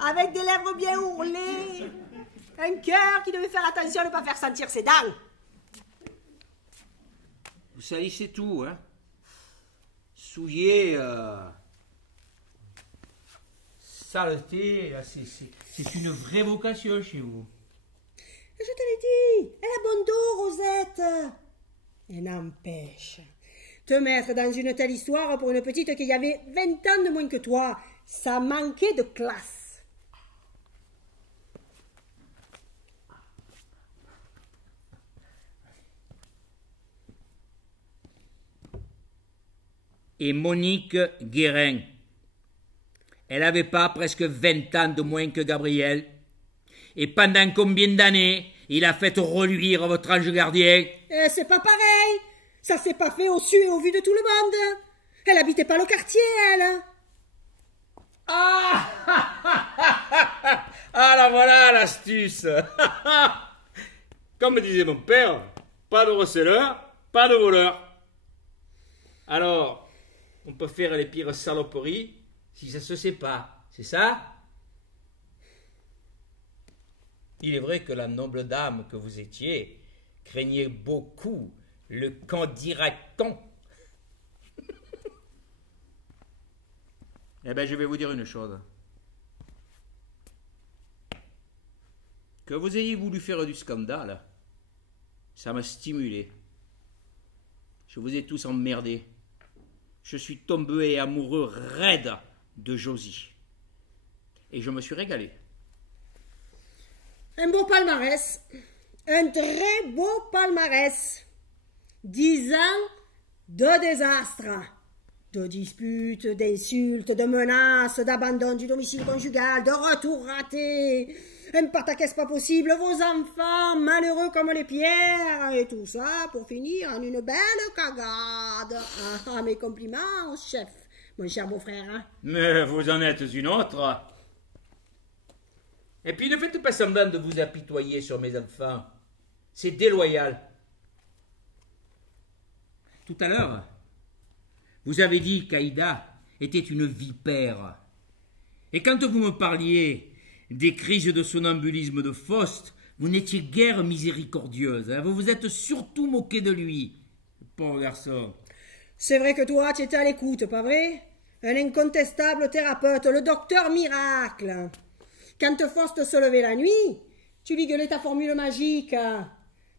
avec des lèvres bien ourlées. Un cœur qui devait faire attention à ne pas faire sentir ses dents. Vous salissez tout, hein. Souillé, saleté, c'est une vraie vocation chez vous. Je te l'ai dit, elle a bon dos, Rosette. Et n'empêche, te mettre dans une telle histoire pour une petite qui avait 20 ans de moins que toi, ça manquait de classe. Et Monique Guérin, elle n'avait pas presque 20 ans de moins que Gabriel. Et pendant combien d'années il a fait reluire votre ange gardien? C'est pas pareil. Ça s'est pas fait au su et au vu de tout le monde. Elle habitait pas le quartier, elle. Ah ah là voilà l'astuce. Comme disait mon père, pas de receleur, pas de voleur. Alors, on peut faire les pires saloperies si ça se sait pas, c'est ça? Il est vrai que la noble dame que vous étiez craignait beaucoup le qu'en dira-t-on. Eh bien, je vais vous dire une chose. Que vous ayez voulu faire du scandale, ça m'a stimulé. Je vous ai tous emmerdés. Je suis tombé amoureux raide de Josie. Et je me suis régalé. Un beau palmarès. Un très beau palmarès. 10 ans de désastre. De disputes, d'insultes, de menaces, d'abandon du domicile conjugal, de retours ratés, un pataquès pas possible, vos enfants malheureux comme les pierres, et tout ça pour finir en une belle cagade. Ah, mes compliments, chef, mon cher beau-frère. Hein? Mais vous en êtes une autre. Et puis ne faites pas semblant de vous apitoyer sur mes enfants. C'est déloyal. Tout à l'heure, vous avez dit qu'Aïda était une vipère. Et quand vous me parliez des crises de somnambulisme de Faust, vous n'étiez guère miséricordieuse. Hein. Vous vous êtes surtout moqué de lui. Pauvre garçon. C'est vrai que toi, tu étais à l'écoute, pas vrai? Un incontestable thérapeute, le docteur miracle. Quand Faust se levait la nuit, tu lui gueulais ta formule magique,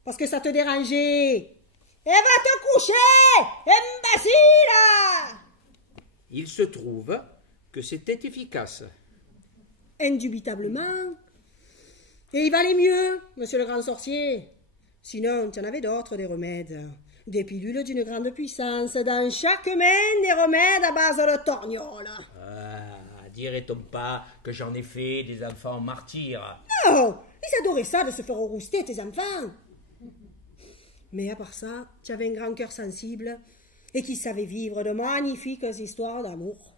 parce que ça te dérangeait. Et va te coucher, imbécile! Il se trouve que c'était efficace. Indubitablement. Et il valait mieux, monsieur le grand sorcier. Sinon, tu en avais d'autres, des remèdes. Des pilules d'une grande puissance. Dans chaque main, des remèdes à base de torgnole. Ah, dirait-on pas que j'en ai fait des enfants martyrs? Non, ils adoraient ça de se faire rouster, tes enfants. Mais à part ça, tu avais un grand cœur sensible et qui savait vivre de magnifiques histoires d'amour.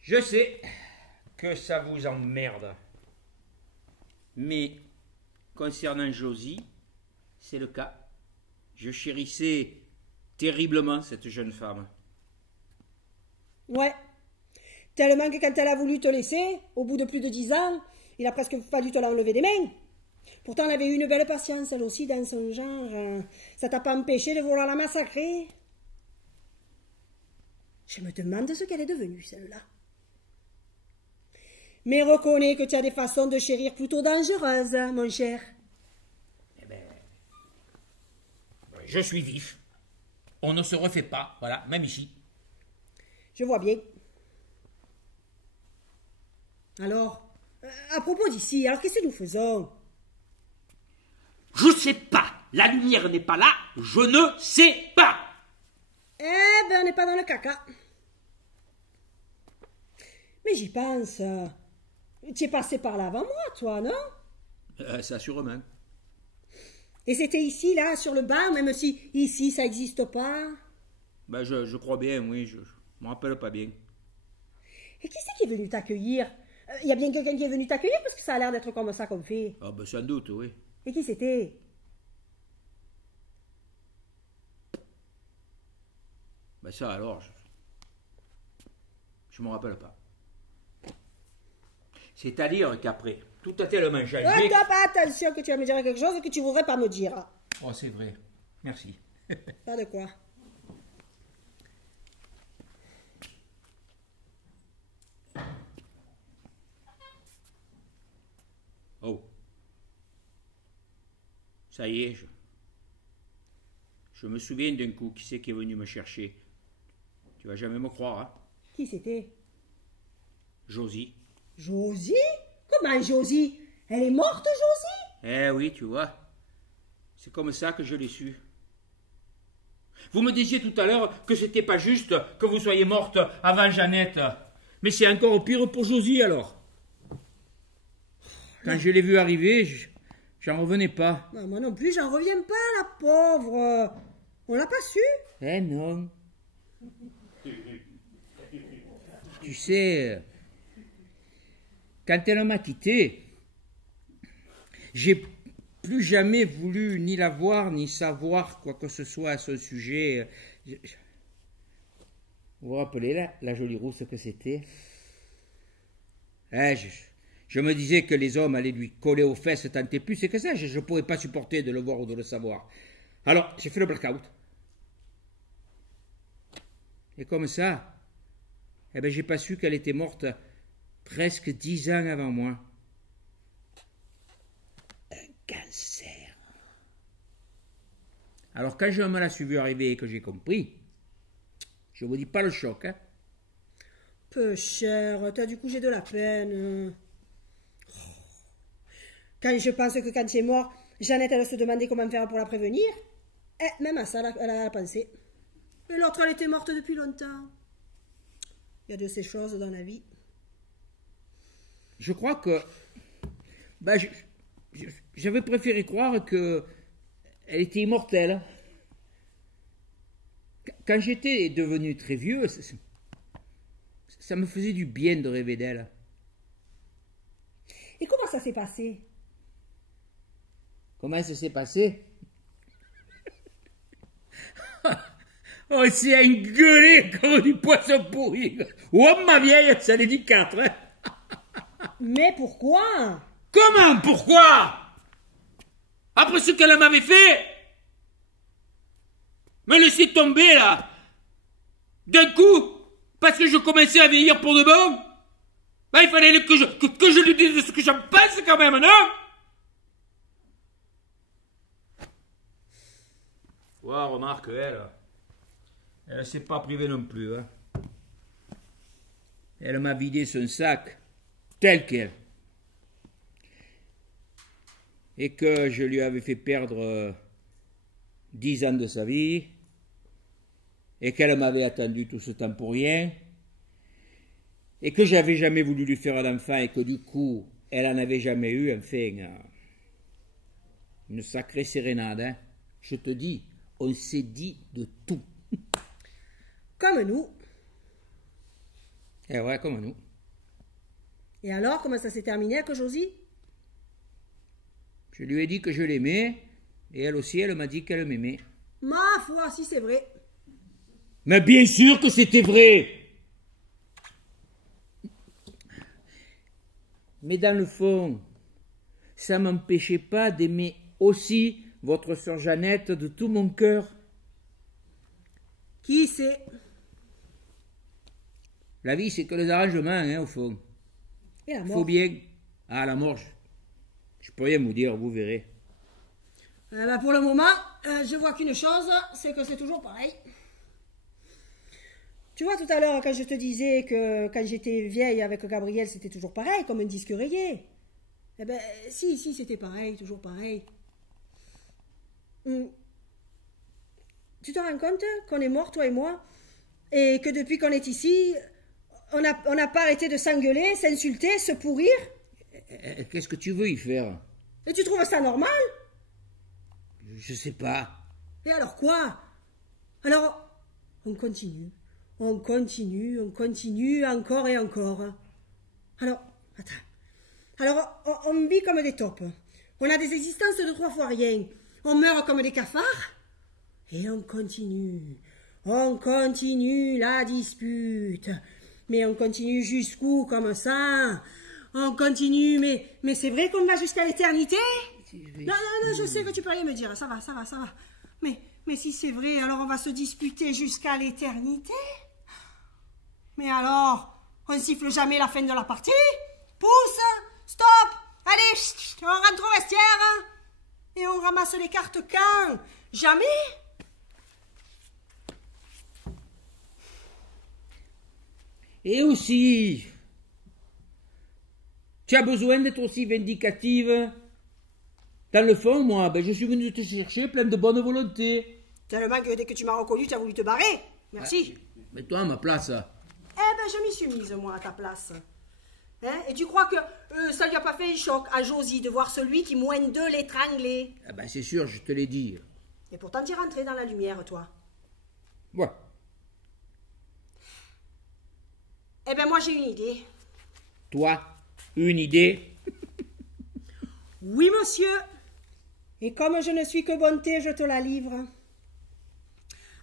Je sais que ça vous emmerde. Mais concernant Josie, c'est le cas. Je chérissais terriblement cette jeune femme. Ouais. Tellement que quand elle a voulu te laisser, au bout de plus de 10 ans, il a presque fallu te l'enlever des mains. Pourtant, elle avait eu une belle patience, elle aussi, dans son genre. Ça t'a pas empêché de vouloir la massacrer? Je me demande ce qu'elle est devenue, celle-là. Mais reconnais que tu as des façons de chérir plutôt dangereuses, mon cher. Eh ben, je suis vif. On ne se refait pas, voilà, même ici. Je vois bien. Alors, à propos d'ici, alors qu'est-ce que nous faisons? Je sais pas. La lumière n'est pas là. Je ne sais pas. Eh ben, on n'est pas dans le caca. Mais j'y pense. Tu es passé par là avant moi, toi, non? Ça sûrement. Et c'était ici, là, sur le banc, même si ici, ça n'existe pas? Ben, je crois bien, oui. Je me rappelle pas bien. Et qui c'est qui est venu t'accueillir? Il y a bien quelqu'un qui est venu t'accueillir parce que ça a l'air d'être comme ça qu'on fait. Ah ben, sans doute, oui. Et qui c'était? Ben ça alors, je me rappelle pas. C'est-à-dire qu'après, tout a tellement changé. T'as pas attention que tu vas me dire quelque chose que tu voudrais pas me dire. Oh, c'est vrai. Merci. Pas de quoi. Oh. Ça y est, je me souviens d'un coup, qui c'est qui est venu me chercher. Tu vas jamais me croire, hein? Qui c'était? Josie. Josie? Comment Josie? Elle est morte, Josie? Eh oui, tu vois. C'est comme ça que je l'ai su. Vous me disiez tout à l'heure que c'était pas juste que vous soyez morte avant Jeannette. Mais c'est encore pire pour Josie alors. Quand je l'ai vue arriver, j'en revenais pas. Non, moi non plus, j'en reviens pas, la pauvre. On l'a pas su? Eh non. Tu sais, quand elle m'a quitté, j'ai plus jamais voulu ni la voir, ni savoir quoi que ce soit à ce sujet. Vous vous rappelez la jolie rousse que c'était? Je me disais que les hommes allaient lui coller aux fesses tant et plus, c'est que ça, je ne pourrais pas supporter de le voir ou de le savoir. Alors, j'ai fait le blackout. Et comme ça, eh ben, j'ai pas su qu'elle était morte presque 10 ans avant moi. Un cancer. Alors, quand je me la suis vue arriver et que j'ai compris, je vous dis pas le choc, hein. Peu cher, du coup j'ai de la peine. Quand je pense que quand tu es mort, Jeannette elle se demandait comment faire pour la prévenir, même à ça elle a pensé. Et l'autre elle était morte depuis longtemps. Il y a de ces choses dans la vie. Je crois que j'avais préféré croire que elle était immortelle. Quand j'étais devenu très vieux, ça me faisait du bien de rêver d'elle. Et comment ça s'est passé? Comment ça s'est passé? On s'est engueulé comme du poisson pourri. Oh, ma vieille, ça les dit 4. Hein. Mais pourquoi? Comment? Pourquoi? Après ce qu'elle m'avait fait? Me laisser tomber, là. D'un coup, parce que je commençais à vieillir pour de bon. Ben, il fallait que je lui dise ce que j'en pense quand même, non? Ouais, remarque, elle s'est pas privée non plus. Hein. Elle m'a vidé son sac, tel quel. Et que je lui avais fait perdre 10 ans de sa vie, et qu'elle m'avait attendu tout ce temps pour rien, et que j'avais jamais voulu lui faire un enfant, et que du coup, elle en avait jamais eu, enfin, une sacrée sérénade, hein. Je te dis, on s'est dit de tout. Comme nous. Eh ouais, comme nous. Et alors, comment ça s'est terminé avec Josie? Je lui ai dit que je l'aimais, et elle aussi, elle m'a dit qu'elle m'aimait. Ma foi, si c'est vrai. Mais bien sûr que c'était vrai. Mais dans le fond, ça m'empêchait pas d'aimer aussi votre sœur Jeannette de tout mon cœur. Qui sait? La vie, c'est que les arrangements, hein, au fond. Et la mort? Faut bien. Ah, la mort, je peux rien vous dire, vous verrez. Pour le moment, je vois qu'une chose, c'est que c'est toujours pareil. Tu vois, tout à l'heure, quand je te disais que quand j'étais vieille avec Gabriel, c'était toujours pareil, comme un disque rayé. Eh ben, si, c'était pareil, toujours pareil. Tu te rends compte qu'on est morts, toi et moi, et que depuis qu'on est ici, on n'a pas arrêté de s'engueuler, s'insulter, se pourrir? Qu'est-ce que tu veux y faire? Et tu trouves ça normal? Je sais pas. Et alors quoi? Alors, on continue, encore et encore. Alors, attends. Alors, on vit comme des taupes. On a des existences de 3 fois rien. On meurt comme des cafards. Et on continue la dispute. Mais on continue jusqu'où comme ça? On continue, mais c'est vrai qu'on va jusqu'à l'éternité? Non, je sais que tu peux rien me dire, ça va. Mais si c'est vrai, alors on va se disputer jusqu'à l'éternité? Mais alors, on siffle jamais la fin de la partie? Pousse, stop, allez, on rentre au vestiaire, et on ramasse les cartes quand? Jamais? Et aussi, tu as besoin d'être aussi vindicative. Dans le fond, moi, je suis venu te chercher plein de bonne volonté. Tellement que dès que tu m'as reconnu, tu as voulu te barrer. Merci. Mais toi, à ma place. Je m'y suis mise, moi, à ta place. Hein? Et tu crois que ça lui a pas fait un choc à Josie de voir celui qui moins de l'étrangler? C'est sûr, je te l'ai dit. Et pourtant, tu es rentré dans la lumière, toi. Ouais. Moi, j'ai une idée. Toi, une idée? Oui, monsieur. Et comme je ne suis que bonté, je te la livre.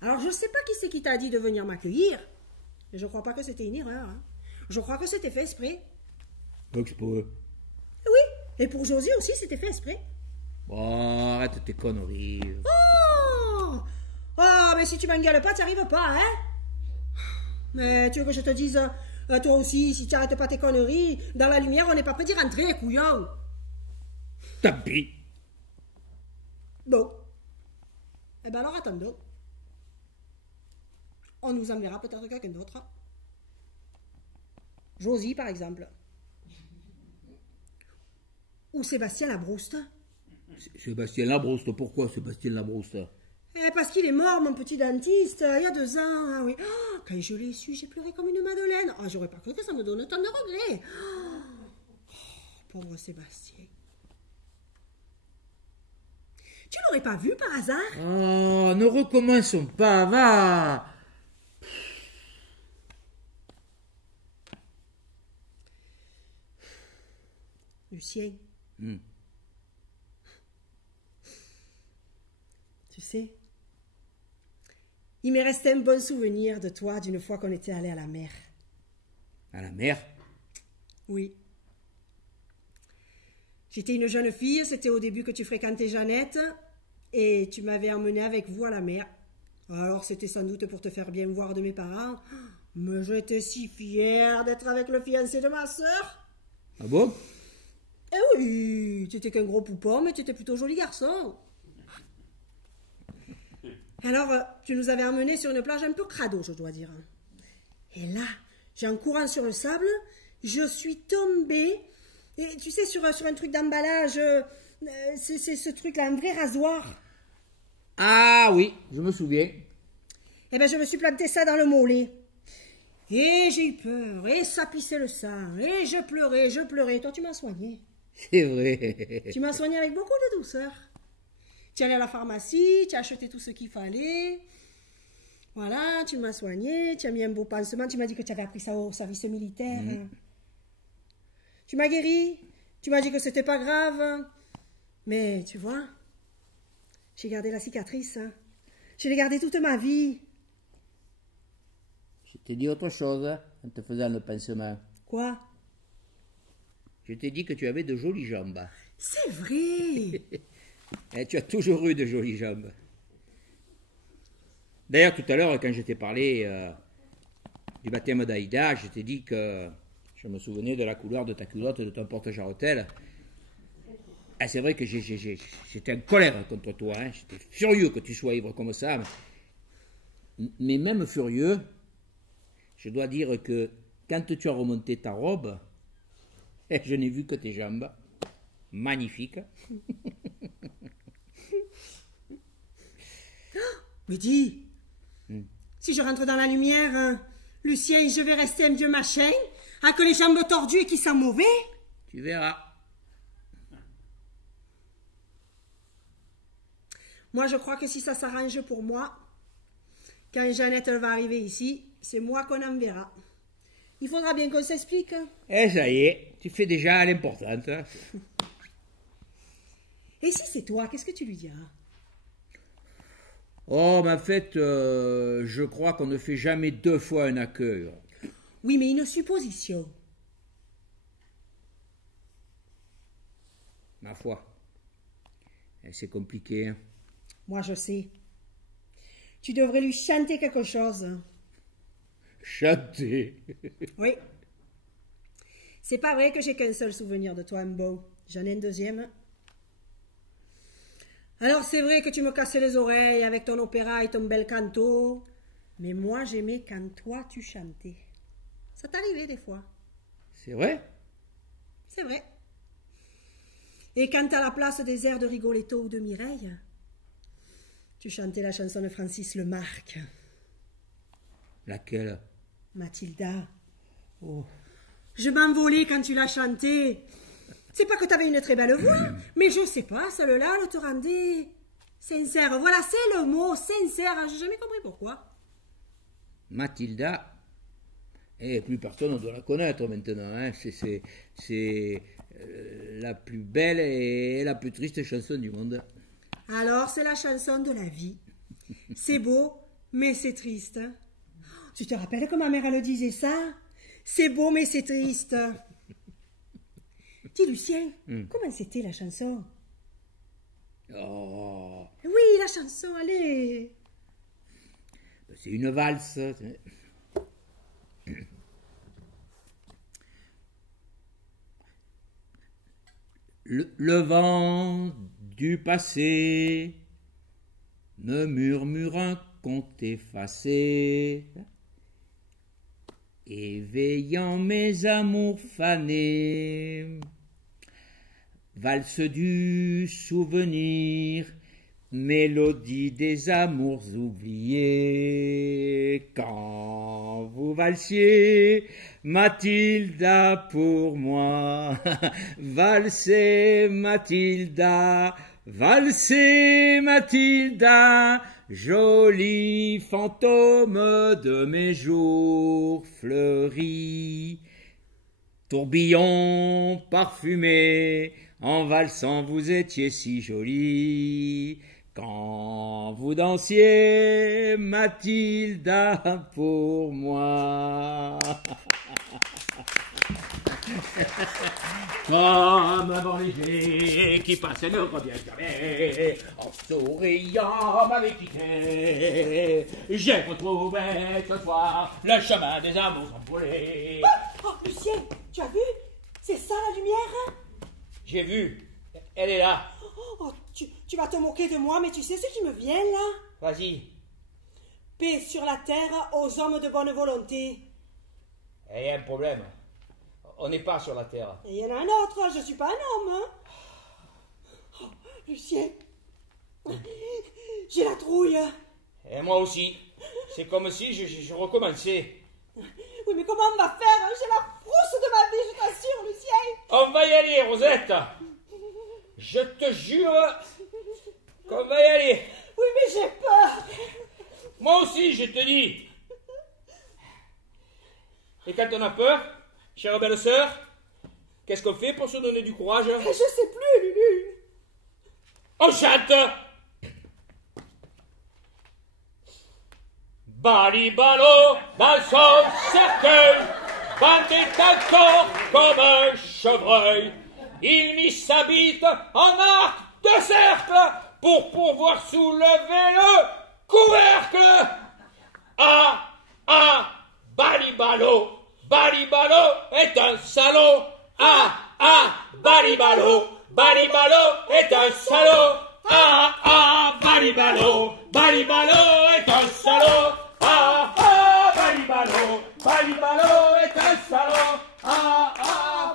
Alors, je ne sais pas qui c'est qui t'a dit de venir m'accueillir, mais je ne crois pas que c'était une erreur. Hein. Je crois que c'était fait exprès. Exprès? Oui, et pour Josie aussi, c'était fait exprès. Bon, arrête tes conneries. Oh, mais si tu m'engueules pas, tu n'y arrives pas, hein? Mais tu veux que je te dise, toi aussi, si tu n'arrêtes pas tes conneries, dans la lumière, on n'est pas prêt d'y rentrer, couillon. Tant pis. Bon. Alors attendons. On nous enverra peut-être quelqu'un d'autre. Josie, par exemple. Ou Sébastien Labrouste. Sébastien Labrouste, pourquoi Sébastien Labrouste? Parce qu'il est mort, mon petit dentiste, il y a 2 ans. Ah oui. Oh, quand je l'ai su, j'ai pleuré comme une madeleine. Ah, j'aurais pas cru que ça me donne autant de regrets. Pauvre Sébastien. Tu l'aurais pas vu par hasard? Oh, ne recommençons pas, va. Lucien. Tu sais, Il m'est resté un bon souvenir de toi d'une fois qu'on était allé à la mer. À la mer? Oui. J'étais une jeune fille, c'était au début que tu fréquentais Jeannette, et tu m'avais emmenée avec vous à la mer. Alors c'était sans doute pour te faire bien voir de mes parents, mais j'étais si fière d'être avec le fiancé de ma sœur. Ah bon? Eh oui, tu étais qu'un gros poupon, mais tu étais plutôt joli garçon. Alors, tu nous avais emmenés sur une plage un peu crado, je dois dire. Et là, en courant sur le sable, je suis tombée, et tu sais, sur un truc d'emballage, c'est ce truc-là, un vrai rasoir. Ah oui, je me souviens. Eh bien, je me suis planté ça dans le mollet. Et j'ai eu peur, et ça pissait le sang, et je pleurais. Toi, tu m'as soigné. C'est vrai. Tu m'as soigné avec beaucoup de douceur. Tu es allé à la pharmacie, tu as acheté tout ce qu'il fallait. Voilà, tu m'as soigné, tu as mis un beau pansement, tu m'as dit que tu avais appris ça au service militaire. Tu m'as guéri, tu m'as dit que c'était pas grave. Mais tu vois, j'ai gardé la cicatrice. Je l'ai gardée toute ma vie. Je t'ai dit autre chose en te faisant le pansement. Quoi? Je t'ai dit que tu avais de jolies jambes. C'est vrai. Et tu as toujours eu de jolies jambes. D'ailleurs, tout à l'heure, quand je t'ai parlé du baptême d'Aïda, je t'ai dit que je me souvenais de la couleur de ta culotte, de ton porte-jarretelle. Et c'est vrai que j'étais en colère contre toi. Hein. J'étais furieux que tu sois ivre comme ça. Mais même furieux, je dois dire que quand tu as remonté ta robe, je n'ai vu que tes jambes. Magnifiques. Mais dis, si je rentre dans la lumière, Lucien, je vais rester un vieux machin, avec les jambes tordues et qui sent mauvais. Tu verras. Moi, je crois que si ça s'arrange pour moi, quand Jeannette va arriver ici, c'est moi qu'on enverra. Il faudra bien qu'on s'explique. Et ça y est, tu fais déjà l'importante. Et si c'est toi, qu'est-ce que tu lui diras? Oh, mais en fait, je crois qu'on ne fait jamais deux fois un accueil. Oui, mais une supposition. Ma foi, c'est compliqué. Hein. Moi, je sais. Tu devrais lui chanter quelque chose. Chanter? Oui. C'est pas vrai que j'ai qu'un seul souvenir de toi, Mbo. J'en ai un deuxième. Alors, c'est vrai que tu me cassais les oreilles avec ton opéra et ton bel canto. Mais moi, j'aimais quand toi, tu chantais. Ça t'arrivait des fois. C'est vrai? C'est vrai. Et quand à la place des airs de Rigoletto ou de Mireille, tu chantais la chanson de Francis Lemarque. Laquelle? Mathilda. Oh. Je m'envolais quand tu l'as chantée. C'est pas que t'avais une très belle voix, mais je sais pas, celle-là, elle te rendait sincère. Voilà, c'est le mot, sincère. J'ai jamais compris pourquoi. Mathilda, et plus personne ne doit la connaître maintenant. Hein. C'est la plus belle et la plus triste chanson du monde. Alors, c'est la chanson de la vie. C'est beau, mais c'est triste. Tu te rappelles que ma mère, elle disait ça? C'est beau, mais c'est triste. Dis, Lucien, comment c'était la chanson? Oh. Oui, la chanson, allez. C'est une valse. Le vent du passé me murmure un conte effacé, éveillant mes amours fanés. Valse du souvenir, mélodie des amours oubliés. Quand vous valsiez, Mathilda pour moi, valsez Mathilda, valsez Mathilda, joli fantôme de mes jours fleuris. Tourbillon parfumé, en valsant vous étiez si jolie. Quand vous dansiez Mathilda pour moi. Comme un vent léger qui passe et ne revient jamais, en souriant m'avait quitté. J'ai retrouvé ce soir le chemin des amours envolés. Oh, Lucien, tu as vu? C'est ça la lumière? J'ai vu, elle est là. Oh, tu vas te moquer de moi, mais tu sais ce qui me vient là? Vas-y. Paix sur la terre aux hommes de bonne volonté. Il y a un problème. On n'est pas sur la terre. Et il y en a un autre, je suis pas un homme. Hein? Oh, Lucien, j'ai la trouille. Et moi aussi. C'est comme si je recommençais. Oui, mais comment on va faire? J'ai la frousse de ma vie, je t'assure, Lucien. On va y aller, Rosette. Je te jure qu'on va y aller. Oui, mais j'ai peur. Moi aussi, je te dis. Et quand on a peur, chère belle sœur, qu'est-ce qu'on fait pour se donner du courage? Je sais plus, Lulu. On chante. Balibalo dans son cercueil, bandait encore comme un chevreuil. Il mit sa bite en arc de cercle pour pouvoir soulever le couvercle. Ah, ah, Balibalo, Balibalo est un salaud. Ah, ah, Balibalo, Balibalo est un salaud. Ah, ah, Balibalo, Balibalo est un salaud. Ah, ah, Balibalo, Balibalo est un salaud. Ah, ah,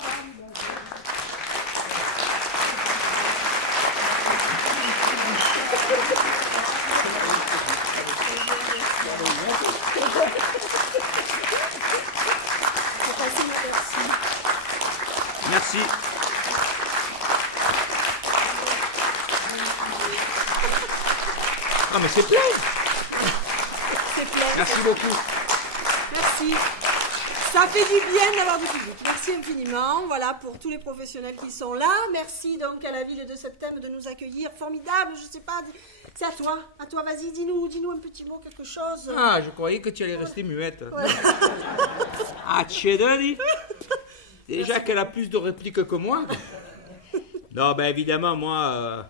merci. Ah, mais c'est plein. C'est plein. Merci beaucoup. Merci. Ça fait du bien d'avoir du public. Merci infiniment. Voilà pour tous les professionnels qui sont là. Merci donc à la ville de Septembre de nous accueillir. Formidable. Je sais pas. C'est à toi. À toi, vas-y, dis-nous un petit mot, quelque chose. Ah, je croyais que tu allais rester muette. Ouais. Ah, Tchédani. Déjà qu'elle a plus de répliques que moi. Non, ben évidemment, moi,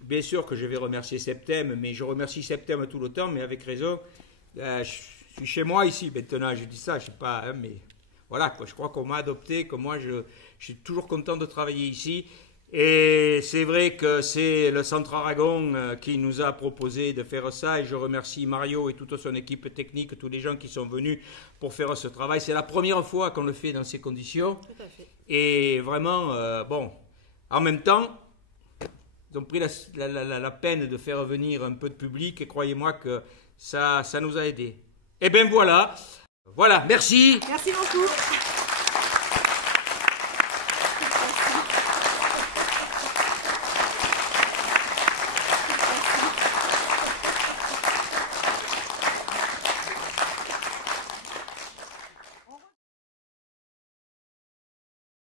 bien sûr que je vais remercier Septembre, mais je remercie Septembre tout le temps, mais avec raison. Je suis chez moi ici maintenant, je dis ça, je sais pas, hein, mais voilà, quoi, je crois qu'on m'a adopté, que moi, je suis toujours content de travailler ici. Et c'est vrai que c'est le Centre Aragon qui nous a proposé de faire ça, et je remercie Mario et toute son équipe technique, tous les gens qui sont venus pour faire ce travail. C'est la première fois qu'on le fait dans ces conditions. Tout à fait. Et vraiment, bon, en même temps, ils ont pris la peine de faire venir un peu de public, et croyez-moi que ça nous a aidés. Et bien voilà, merci. Merci beaucoup.